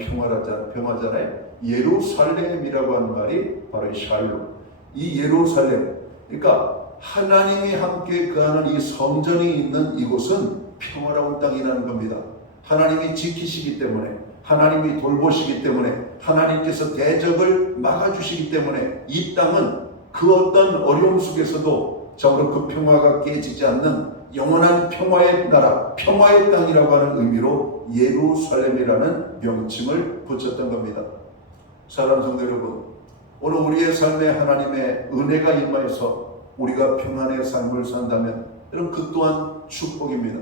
평화잖아요. 예루살렘이라고 하는 말이 바로 이 샬롬. 이 예루살렘, 그러니까 하나님이 함께 거하는 이 성전이 있는 이곳은 평화로운 땅이라는 겁니다. 하나님이 지키시기 때문에, 하나님이 돌보시기 때문에, 하나님께서 대적을 막아주시기 때문에 이 땅은 그 어떤 어려움 속에서도 정말 그 평화가 깨지지 않는 영원한 평화의 나라, 평화의 땅이라고 하는 의미로 예루살렘이라는 명칭을 붙였던 겁니다. 사랑하는 성도 여러분, 오늘 우리의 삶에 하나님의 은혜가 임하여서 우리가 평안의 삶을 산다면 여러분 그 또한 축복입니다.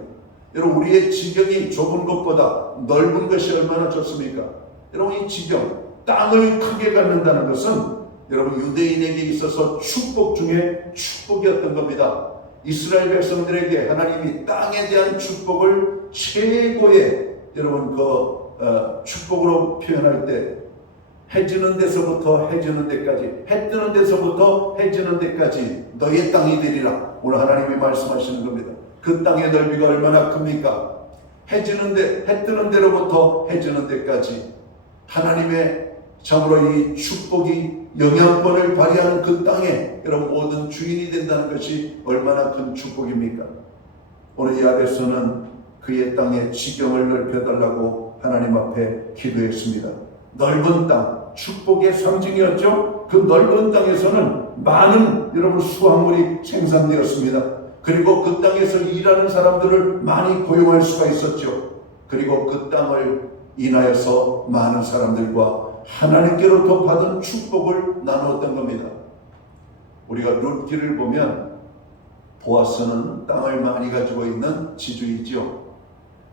여러분 우리의 지경이 좁은 것보다 넓은 것이 얼마나 좋습니까? 여러분 이 지경, 땅을 크게 갖는다는 것은 여러분 유대인에게 있어서 축복 중에 축복이었던 겁니다. 이스라엘 백성들에게 하나님이 땅에 대한 축복을 최고의 여러분 축복으로 표현할 때 해 지는 데서부터 해 지는 데까지, 해 뜨는 데서부터 해 지는 데까지 너의 땅이 되리라. 오늘 하나님이 말씀하시는 겁니다. 그 땅의 넓이가 얼마나 큽니까? 해 뜨는 데로부터 해 지는 데까지 하나님의 참으로 이 축복이 영향권을 발휘하는 그 땅에 여러분 모든 주인이 된다는 것이 얼마나 큰 축복입니까? 오늘 야베스는 그의 땅의 지경을 넓혀달라고 하나님 앞에 기도했습니다. 넓은 땅, 축복의 상징이었죠. 그 넓은 땅에서는 많은 여러분 수확물이 생산되었습니다. 그리고 그 땅에서 일하는 사람들을 많이 고용할 수가 있었죠. 그리고 그 땅을 인하여서 많은 사람들과 하나님께로부터 받은 축복을 나누었던 겁니다. 우리가 룻기를 보면 보아스는 땅을 많이 가지고 있는 지주이죠.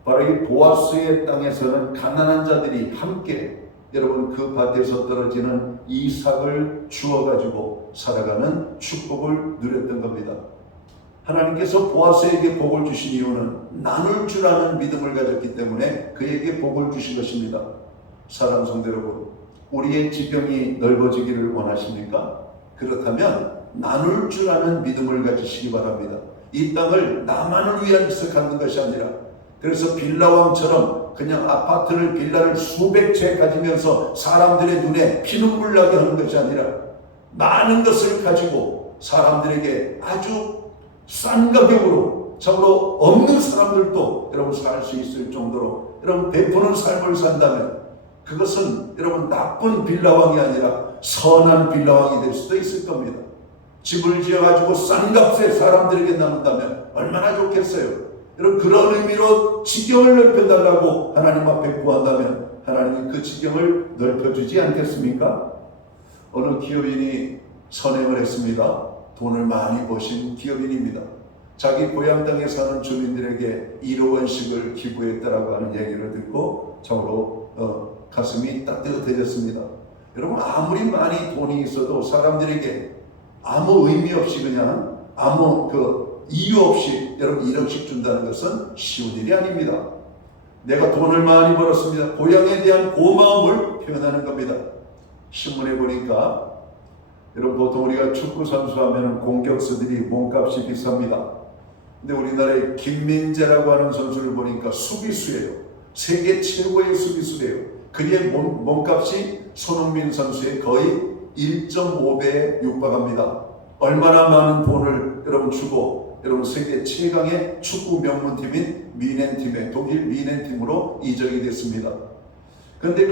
바로 이 보아스의 땅에서는 가난한 자들이 함께 여러분 그 밭에서 떨어지는 이삭을 주워가지고 살아가는 축복을 누렸던 겁니다. 하나님께서 보아스에게 복을 주신 이유는 나눌 줄 아는 믿음을 가졌기 때문에 그에게 복을 주신 것입니다. 사랑하는 성도 여러분, 우리의 지경이 넓어지기를 원하십니까? 그렇다면 나눌 줄 아는 믿음을 가지시기 바랍니다. 이 땅을 나만을 위해서 갖는 것이 아니라, 그래서 빌라왕처럼 그냥 아파트를 빌라를 수백 채 가지면서 사람들의 눈에 피눈물 나게 하는 것이 아니라 많은 것을 가지고 사람들에게 아주 싼 가격으로 참으로 없는 사람들도 여러분 살 수 있을 정도로 여러분 베푸는 삶을 산다면 그것은 여러분 나쁜 빌라왕이 아니라 선한 빌라왕이 될 수도 있을 겁니다. 집을 지어가지고 싼 값에 사람들에게 나눈다면 얼마나 좋겠어요. 여러분 그런 의미로 지경을 넓혀달라고 하나님 앞에 구한다면 하나님이 그 지경을 넓혀주지 않겠습니까? 어느 기업인이 선행을 했습니다. 돈을 많이 버신 기업인입니다. 자기 고향 땅에 사는 주민들에게 1억 원씩을 기부했다라고 하는 얘기를 듣고 참으로 가슴이 따뜻해졌습니다. 여러분, 아무리 많이 돈이 있어도 사람들에게 아무 의미 없이 그냥 아무 이유 없이 여러분 1억씩 준다는 것은 쉬운 일이 아닙니다. 내가 돈을 많이 벌었습니다. 고향에 대한 고마움을 표현하는 겁니다. 신문에 보니까 여러분, 보통 우리가 축구 선수 하면 공격수들이 몸값이 비쌉니다. 근데 우리나라의 김민재라고 하는 선수를 보니까 수비수예요. 세계 최고의 수비수래요. 그의 몸값이 손흥민 선수의 거의 1.5배에 육박합니다. 얼마나 많은 돈을 여러분 주고 여러분 세계 최강의 축구 명문팀인 미넨팀에 독일 미넨팀으로 이적이 됐습니다. 그런데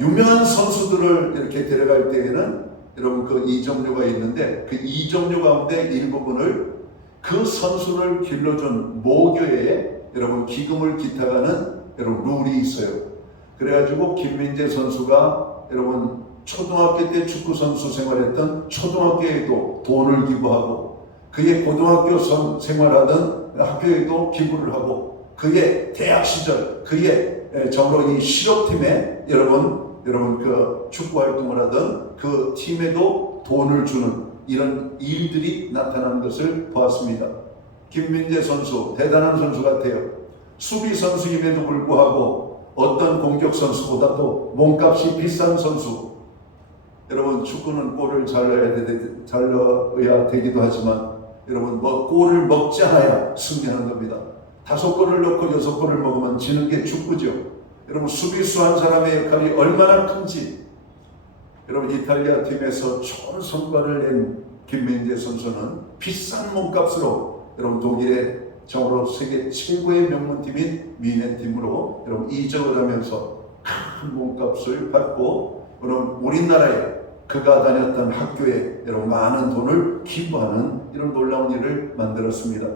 유명한 선수들을 이렇게 데려갈 때에는 여러분 그 이적료가 있는데 그 이적료 가운데 일부분을 그 선수를 길러준 모교회에 여러분 기금을 기탁하는 여러분 룰이 있어요. 그래가지고 김민재 선수가 여러분 초등학교 때 축구 선수 생활했던 초등학교에도 돈을 기부하고 그의 고등학교 생활하던 학교에도 기부를 하고 그의 대학 시절 그의 정로 이 실업팀에 여러분 그 축구 활동을 하던 그 팀에도 돈을 주는 이런 일들이 나타나는 것을 보았습니다. 김민재 선수 대단한 선수 같아요. 수비 선수임에도 불구하고 어떤 공격 선수보다도 몸값이 비싼 선수. 여러분, 축구는 골을 잘 넣어야 되기도 하지만 여러분 골을 먹지 않아야 승리하는 겁니다. 5골을 넣고 6골을 먹으면 지는 게 축구죠. 여러분, 수비수 한 사람의 역할이 얼마나 큰지. 여러분, 이탈리아 팀에서 좋은 성과를 낸 김민재 선수는 비싼 몸값으로 여러분 독일의 정으로 세계 최고의 명문팀인 미넨팀으로 여러분 이적을 하면서 큰 몸값을 받고 여러분 우리나라에 그가 다녔던 학교에 여러분 많은 돈을 기부하는 이런 놀라운 일을 만들었습니다.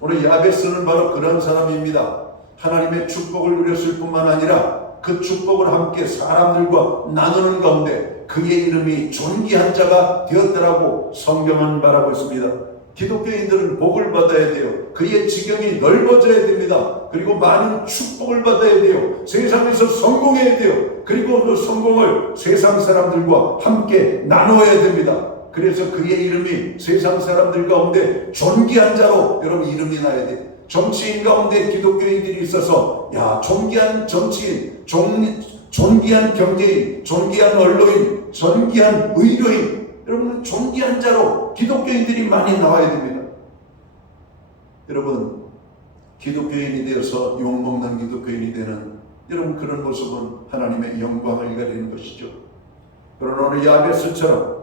오늘 야베스는 바로 그런 사람입니다. 하나님의 축복을 누렸을 뿐만 아니라 그 축복을 함께 사람들과 나누는 가운데 그의 이름이 존귀한 자가 되었더라고 성경은 말하고 있습니다. 기독교인들은 복을 받아야 돼요. 그의 지경이 넓어져야 됩니다. 그리고 많은 축복을 받아야 돼요. 세상에서 성공해야 돼요. 그리고 그 성공을 세상 사람들과 함께 나눠야 됩니다. 그래서 그의 이름이 세상 사람들 가운데 존귀한 자로 여러분 이름이 나야 돼요. 정치인 가운데 기독교인들이 있어서 야 존귀한 정치인, 존귀한 경제인, 존귀한 언론인, 존귀한 의료인, 여러분 존귀한 자로 기독교인들이 많이 나와야 됩니다. 여러분 기독교인이 되어서 욕먹는 기독교인이 되는 여러분 그런 모습은 하나님의 영광을 가리는 것이죠. 그러나 오늘 야베스처럼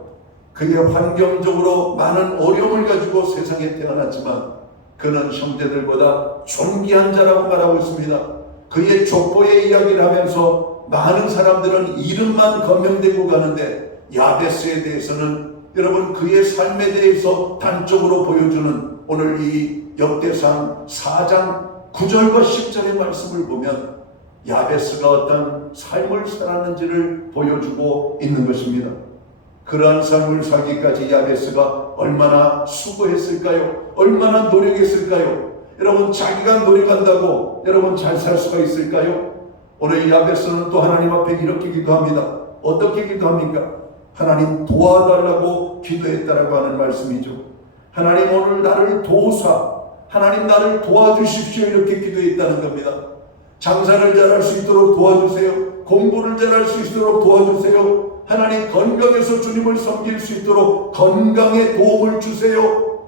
그의 환경적으로 많은 어려움을 가지고 세상에 태어났지만 그는 형제들보다 존귀한 자라고 말하고 있습니다. 그의 족보의 이야기를 하면서 많은 사람들은 이름만 거명되고 가는데 야베스에 대해서는 여러분 그의 삶에 대해서 단적으로 보여주는 오늘 이 역대상 4장 9절과 10절의 말씀을 보면 야베스가 어떤 삶을 살았는지를 보여주고 있는 것입니다. 그러한 삶을 살기까지 야베스가 얼마나 수고했을까요? 얼마나 노력했을까요? 여러분 자기가 노력한다고 여러분 잘 살 수가 있을까요? 오늘 야베스는 또 하나님 앞에 이렇게 기도합니다. 어떻게 기도합니까? 하나님 도와달라고 기도했다라고 하는 말씀이죠. 하나님 오늘 나를 도우사, 하나님 나를 도와주십시오 이렇게 기도했다는 겁니다. 장사를 잘할 수 있도록 도와주세요. 공부를 잘할 수 있도록 도와주세요. 하나님 건강해서 주님을 섬길 수 있도록 건강에 도움을 주세요.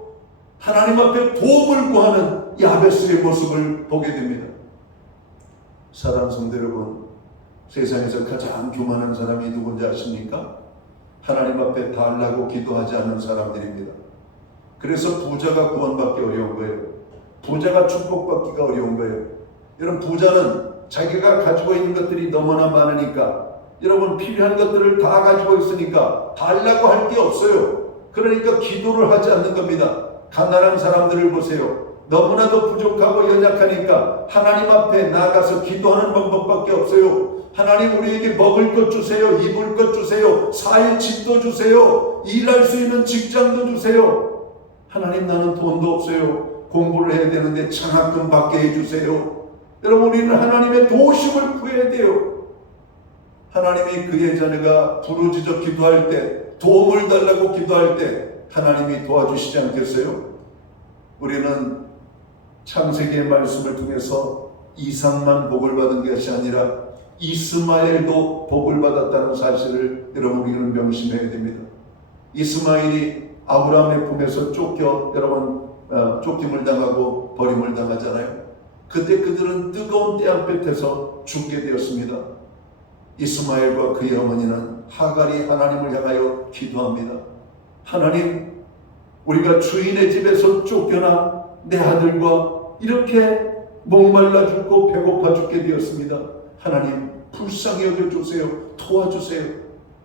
하나님 앞에 도움을 구하는 야베스의 모습을 보게 됩니다. 사랑하는 성도 여러분, 세상에서 가장 교만한 사람이 누군지 아십니까? 하나님 앞에 달라고 기도하지 않는 사람들입니다. 그래서 부자가 구원받기 어려운 거예요. 부자가 축복받기가 어려운 거예요. 여러분 부자는 자기가 가지고 있는 것들이 너무나 많으니까 여러분 필요한 것들을 다 가지고 있으니까 달라고 할 게 없어요. 그러니까 기도를 하지 않는 겁니다. 가난한 사람들을 보세요. 너무나도 부족하고 연약하니까 하나님 앞에 나아가서 기도하는 방법밖에 없어요. 하나님 우리에게 먹을 것 주세요. 입을 것 주세요. 살 집도 주세요. 일할 수 있는 직장도 주세요. 하나님 나는 돈도 없어요. 공부를 해야 되는데 장학금 받게 해주세요. 여러분 우리는 하나님의 도우심을 구해야 돼요. 하나님이 그의 자녀가 부르짖어 기도할 때, 도움을 달라고 기도할 때 하나님이 도와주시지 않겠어요? 우리는 창세기의 말씀을 통해서 이삭만 복을 받은 것이 아니라 이스마엘도 복을 받았다는 사실을 여러분 우리는 명심해야 됩니다. 이스마엘이 아브라함의 품에서 쫓김을 당하고 버림을 당하잖아요. 그때 그들은 뜨거운 떼양볕에서 죽게 되었습니다. 이스마엘과 그의 어머니는 하갈이 하나님을 향하여 기도합니다. 하나님, 우리가 주인의 집에서 쫓겨나 내 아들과 이렇게 목말라 죽고 배고파 죽게 되었습니다. 하나님 불쌍히 여겨주세요. 도와주세요.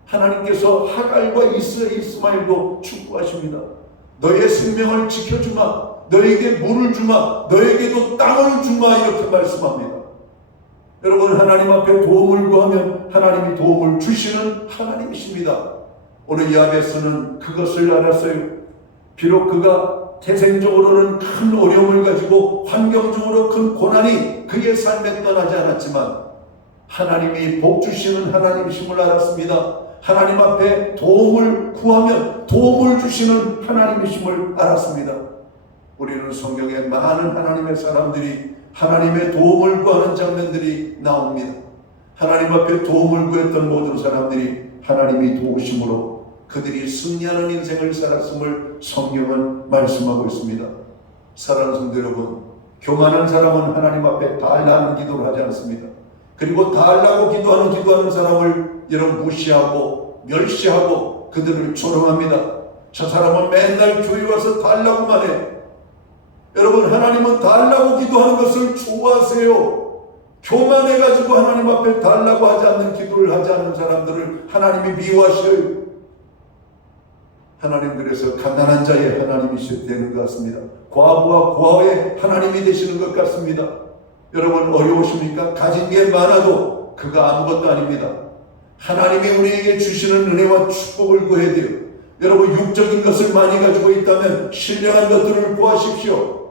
하나님께서 하갈과 이스마엘도 축복하십니다. 너의 생명을 지켜주마. 너에게 물을 주마. 너에게도 땅을 주마. 이렇게 말씀합니다. 여러분 하나님 앞에 도움을 구하면 하나님이 도움을 주시는 하나님이십니다. 오늘 야베스는 그것을 알았어요. 비록 그가 태생적으로는 큰 어려움을 가지고 환경적으로 큰 고난이 그의 삶에 떠나지 않았지만 하나님이 복 주시는 하나님이심을 알았습니다. 하나님 앞에 도움을 구하면 도움을 주시는 하나님이심을 알았습니다. 우리는 성경에 많은 하나님의 사람들이 하나님의 도움을 구하는 장면들이 나옵니다. 하나님 앞에 도움을 구했던 모든 사람들이 하나님이 도우심으로 그들이 승리하는 인생을 살았음을 성경은 말씀하고 있습니다. 사랑하는 성도 여러분, 교만한 사람은 하나님 앞에 달라는 기도를 하지 않습니다. 그리고 달라고 기도하는 사람을 여러분 무시하고 멸시하고 그들을 조롱합니다. 저 사람은 맨날 교회 와서 달라고만 해. 여러분 하나님은 달라고 기도하는 것을 좋아하세요. 교만해가지고 하나님 앞에 달라고 하지 않는 기도를 하지 않는 사람들을 하나님이 미워하셔요. 하나님 그래서 가난한 자의 하나님이셔야 되는 것 같습니다. 과부와 고아의 하나님이 되시는 것 같습니다. 여러분 어려우십니까? 가진 게 많아도 그가 아무것도 아닙니다. 하나님이 우리에게 주시는 은혜와 축복을 구해야 돼요. 여러분 육적인 것을 많이 가지고 있다면 신령한 것들을 구하십시오.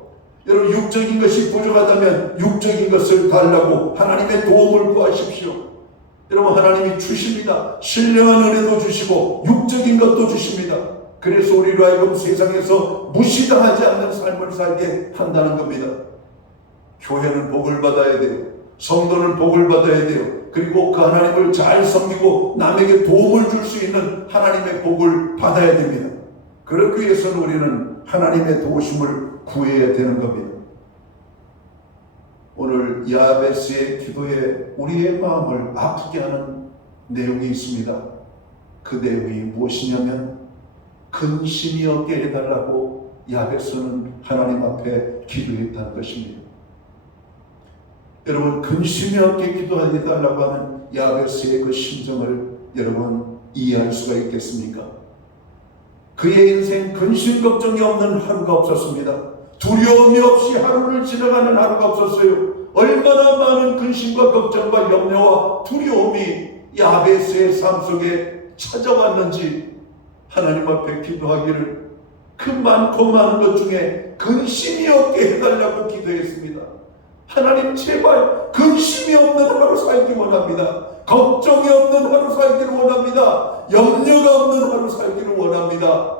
여러분 육적인 것이 부족하다면 육적인 것을 달라고 하나님의 도움을 구하십시오. 여러분 하나님이 주십니다. 신령한 은혜도 주시고 육적인 것도 주십니다. 그래서 우리로 하여금 세상에서 무시당하지 않는 삶을 살게 한다는 겁니다. 교회는 복을 받아야 돼요. 성도는 복을 받아야 돼요. 그리고 그 하나님을 잘 섬기고 남에게 도움을 줄 수 있는 하나님의 복을 받아야 됩니다. 그러기 위해서는 우리는 하나님의 도우심을 구해야 되는 겁니다. 오늘 야베스의 기도에 우리의 마음을 아프게 하는 내용이 있습니다. 그 내용이 무엇이냐면 근심이 없게 해달라고 야베스는 하나님 앞에 기도했다는 것입니다. 여러분 근심이 없게 기도해달라고 하는 야베스의 그 심정을 여러분 이해할 수가 있겠습니까? 그의 인생 근심 걱정이 없는 하루가 없었습니다. 두려움이 없이 하루를 지나가는 하루가 없었어요. 얼마나 많은 근심과 걱정과 염려와 두려움이 야베스의 삶 속에 찾아왔는지 하나님 앞에 기도하기를 그 많고 많은 것 중에 근심이 없게 해달라고 기도했습니다. 하나님 제발 근심이 없는 하루 살기 원합니다. 걱정이 없는 하루 살기를 원합니다. 염려가 없는 하루 살기를 원합니다.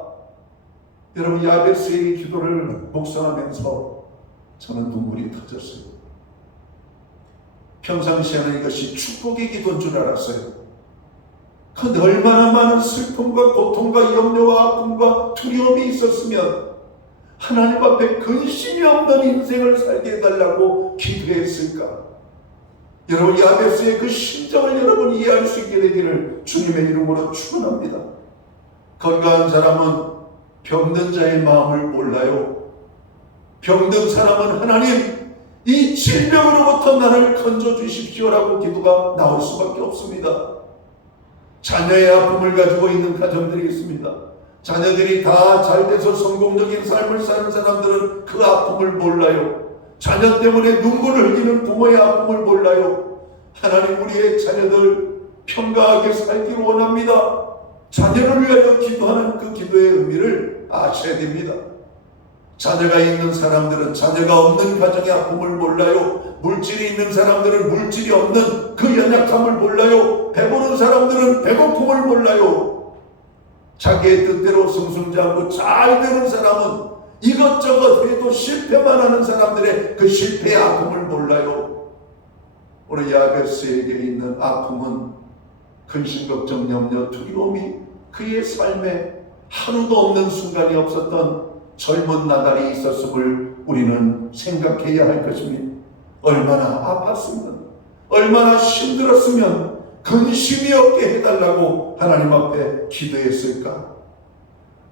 여러분 야베스의 기도를 묵상하면서 저는 눈물이 터졌어요. 평상시에는 이것이 축복의 기도인 줄 알았어요. 그 얼마나 많은 슬픔과 고통과 염려와 아픔과 두려움이 있었으면 하나님 앞에 근심이 없는 인생을 살게 해달라고 기도했을까? 여러분 야베스의 그 심정을 여러분 이해할 수 있게 되기를 주님의 이름으로 축원합니다. 건강한 사람은 병든 자의 마음을 몰라요. 병든 사람은 하나님 이 질병으로부터 나를 건져주십시오라고 기도가 나올 수밖에 없습니다. 자녀의 아픔을 가지고 있는 가정들이 있습니다. 자녀들이 다 잘돼서 성공적인 삶을 사는 사람들은 그 아픔을 몰라요. 자녀 때문에 눈물을 흘리는 부모의 아픔을 몰라요. 하나님, 우리의 자녀들 평강하게 살기를 원합니다. 자녀를 위하여 기도하는 그 기도의 의미를 아셔야 됩니다. 자녀가 있는 사람들은 자녀가 없는 가정의 아픔을 몰라요. 물질이 있는 사람들은 물질이 없는 그 연약함을 몰라요. 배부른 사람들은 배고픔을 몰라요. 자기의 뜻대로 승승장구 잘 되는 사람은 이것저것 해도 실패만 하는 사람들의 그 실패의 아픔을 몰라요. 우리 야베스에게 있는 아픔은 근심, 걱정, 염려, 두려움이 그의 삶에 하루도 없는 순간이 없었던 젊은 나날이 있었음을 우리는 생각해야 할 것입니다. 얼마나 아팠으면, 얼마나 힘들었으면 근심이 없게 해달라고 하나님 앞에 기도했을까?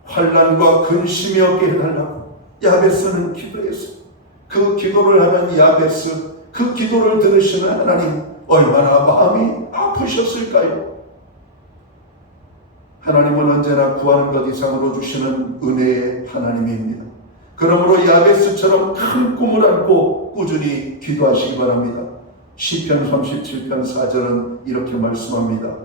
환난과 근심이 없게 해달라고 야베스는 기도했어요. 그 기도를 하는 야베스, 그 기도를 들으시는 하나님, 얼마나 마음이 아프셨을까요? 하나님은 언제나 구하는 것 이상으로 주시는 은혜의 하나님입니다. 그러므로 야베스처럼 큰 꿈을 안고 꾸준히 기도하시기 바랍니다. 시편 37편 4절은 이렇게 말씀합니다.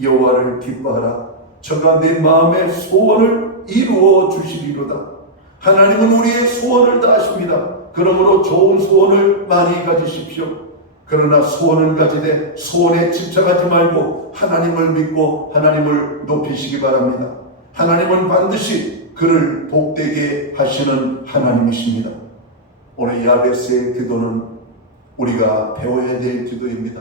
여호와를 기뻐하라. 저가 내 마음의 소원을 이루어 주시리로다. 하나님은 우리의 소원을 다 아십니다. 그러므로 좋은 소원을 많이 가지십시오. 그러나 소원을 가지되 소원에 집착하지 말고 하나님을 믿고 하나님을 높이시기 바랍니다. 하나님은 반드시 그를 복되게 하시는 하나님이십니다. 오늘 야베스의 기도는 우리가 배워야 될 기도입니다.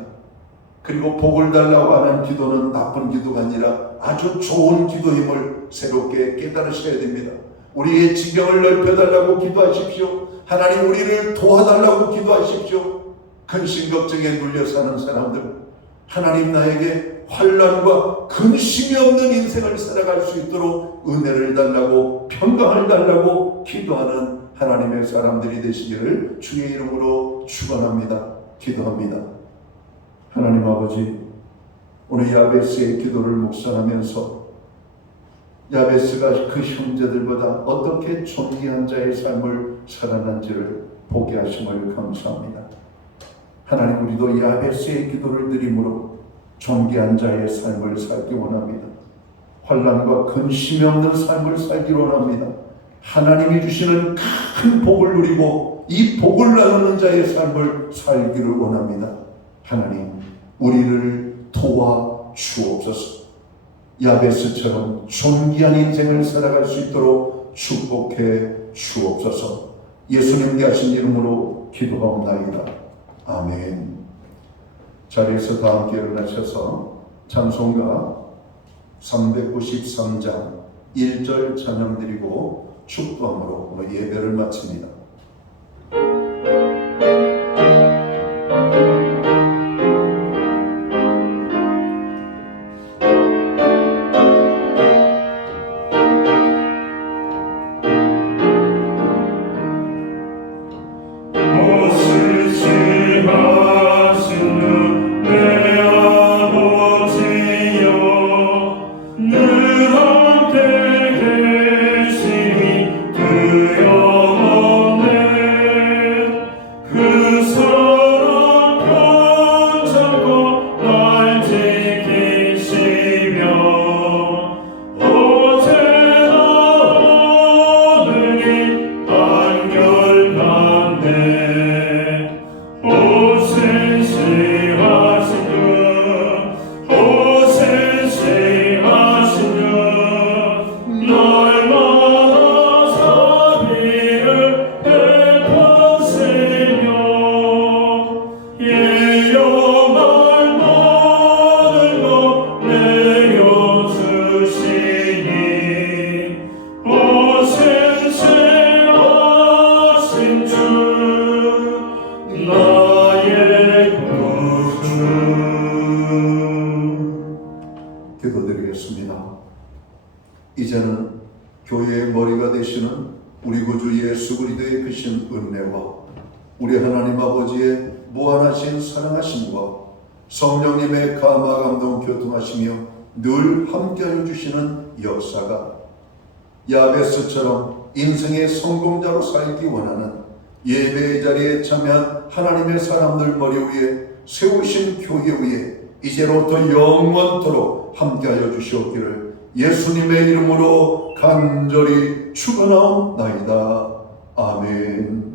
그리고 복을 달라고 하는 기도는 나쁜 기도가 아니라 아주 좋은 기도임을 새롭게 깨달으셔야 됩니다. 우리의 지경을 넓혀달라고 기도하십시오. 하나님, 우리를 도와달라고 기도하십시오. 근심 걱정에 눌려 사는 사람들, 하나님 나에게 환난과 근심이 없는 인생을 살아갈 수 있도록 은혜를 달라고, 평강을 달라고 기도하는 하나님의 사람들이 되시기를 주의 이름으로 축원합니다. 기도합니다. 하나님 아버지, 오늘 야베스의 기도를 묵상하면서 야베스가 그 형제들보다 어떻게 존귀한 자의 삶을 살아난지를 보게 하심을 감사합니다. 하나님, 우리도 야베스의 기도를 드림으로 존귀한 자의 삶을 살기 원합니다. 환난과 근심이 없는 삶을 살기 원합니다. 하나님이 주시는 큰 복을 누리고 이 복을 나누는 자의 삶을 살기를 원합니다. 하나님, 우리를 도와 주옵소서. 야베스처럼 존귀한 인생을 살아갈 수 있도록 축복해 주옵소서. 예수님께 하신 이름으로 기도하옵나이다. 아멘. 자리에서 다 함께 일어나셔서 찬송가 393장 1절 찬양 드리고 축도함으로 오늘 예배를 마칩니다. 기도드리겠습니다. 이제는 교회의 머리가 되시는 우리 구주 예수 그리스도의 크신 은혜와 우리 하나님 아버지의 무한하신 사랑하심과 성령님의 감화 감동 교통하시며 늘 함께하여 주시는 역사가 야베스처럼 인생의 성공자로 살기 원하는 예배의 자리에 참여한 하나님의 사람들 머리 위에 세우신 교회 위에 이제로부터 영원토록 함께하여 주시옵기를 예수님의 이름으로 간절히 축원하옵나이다. 아멘.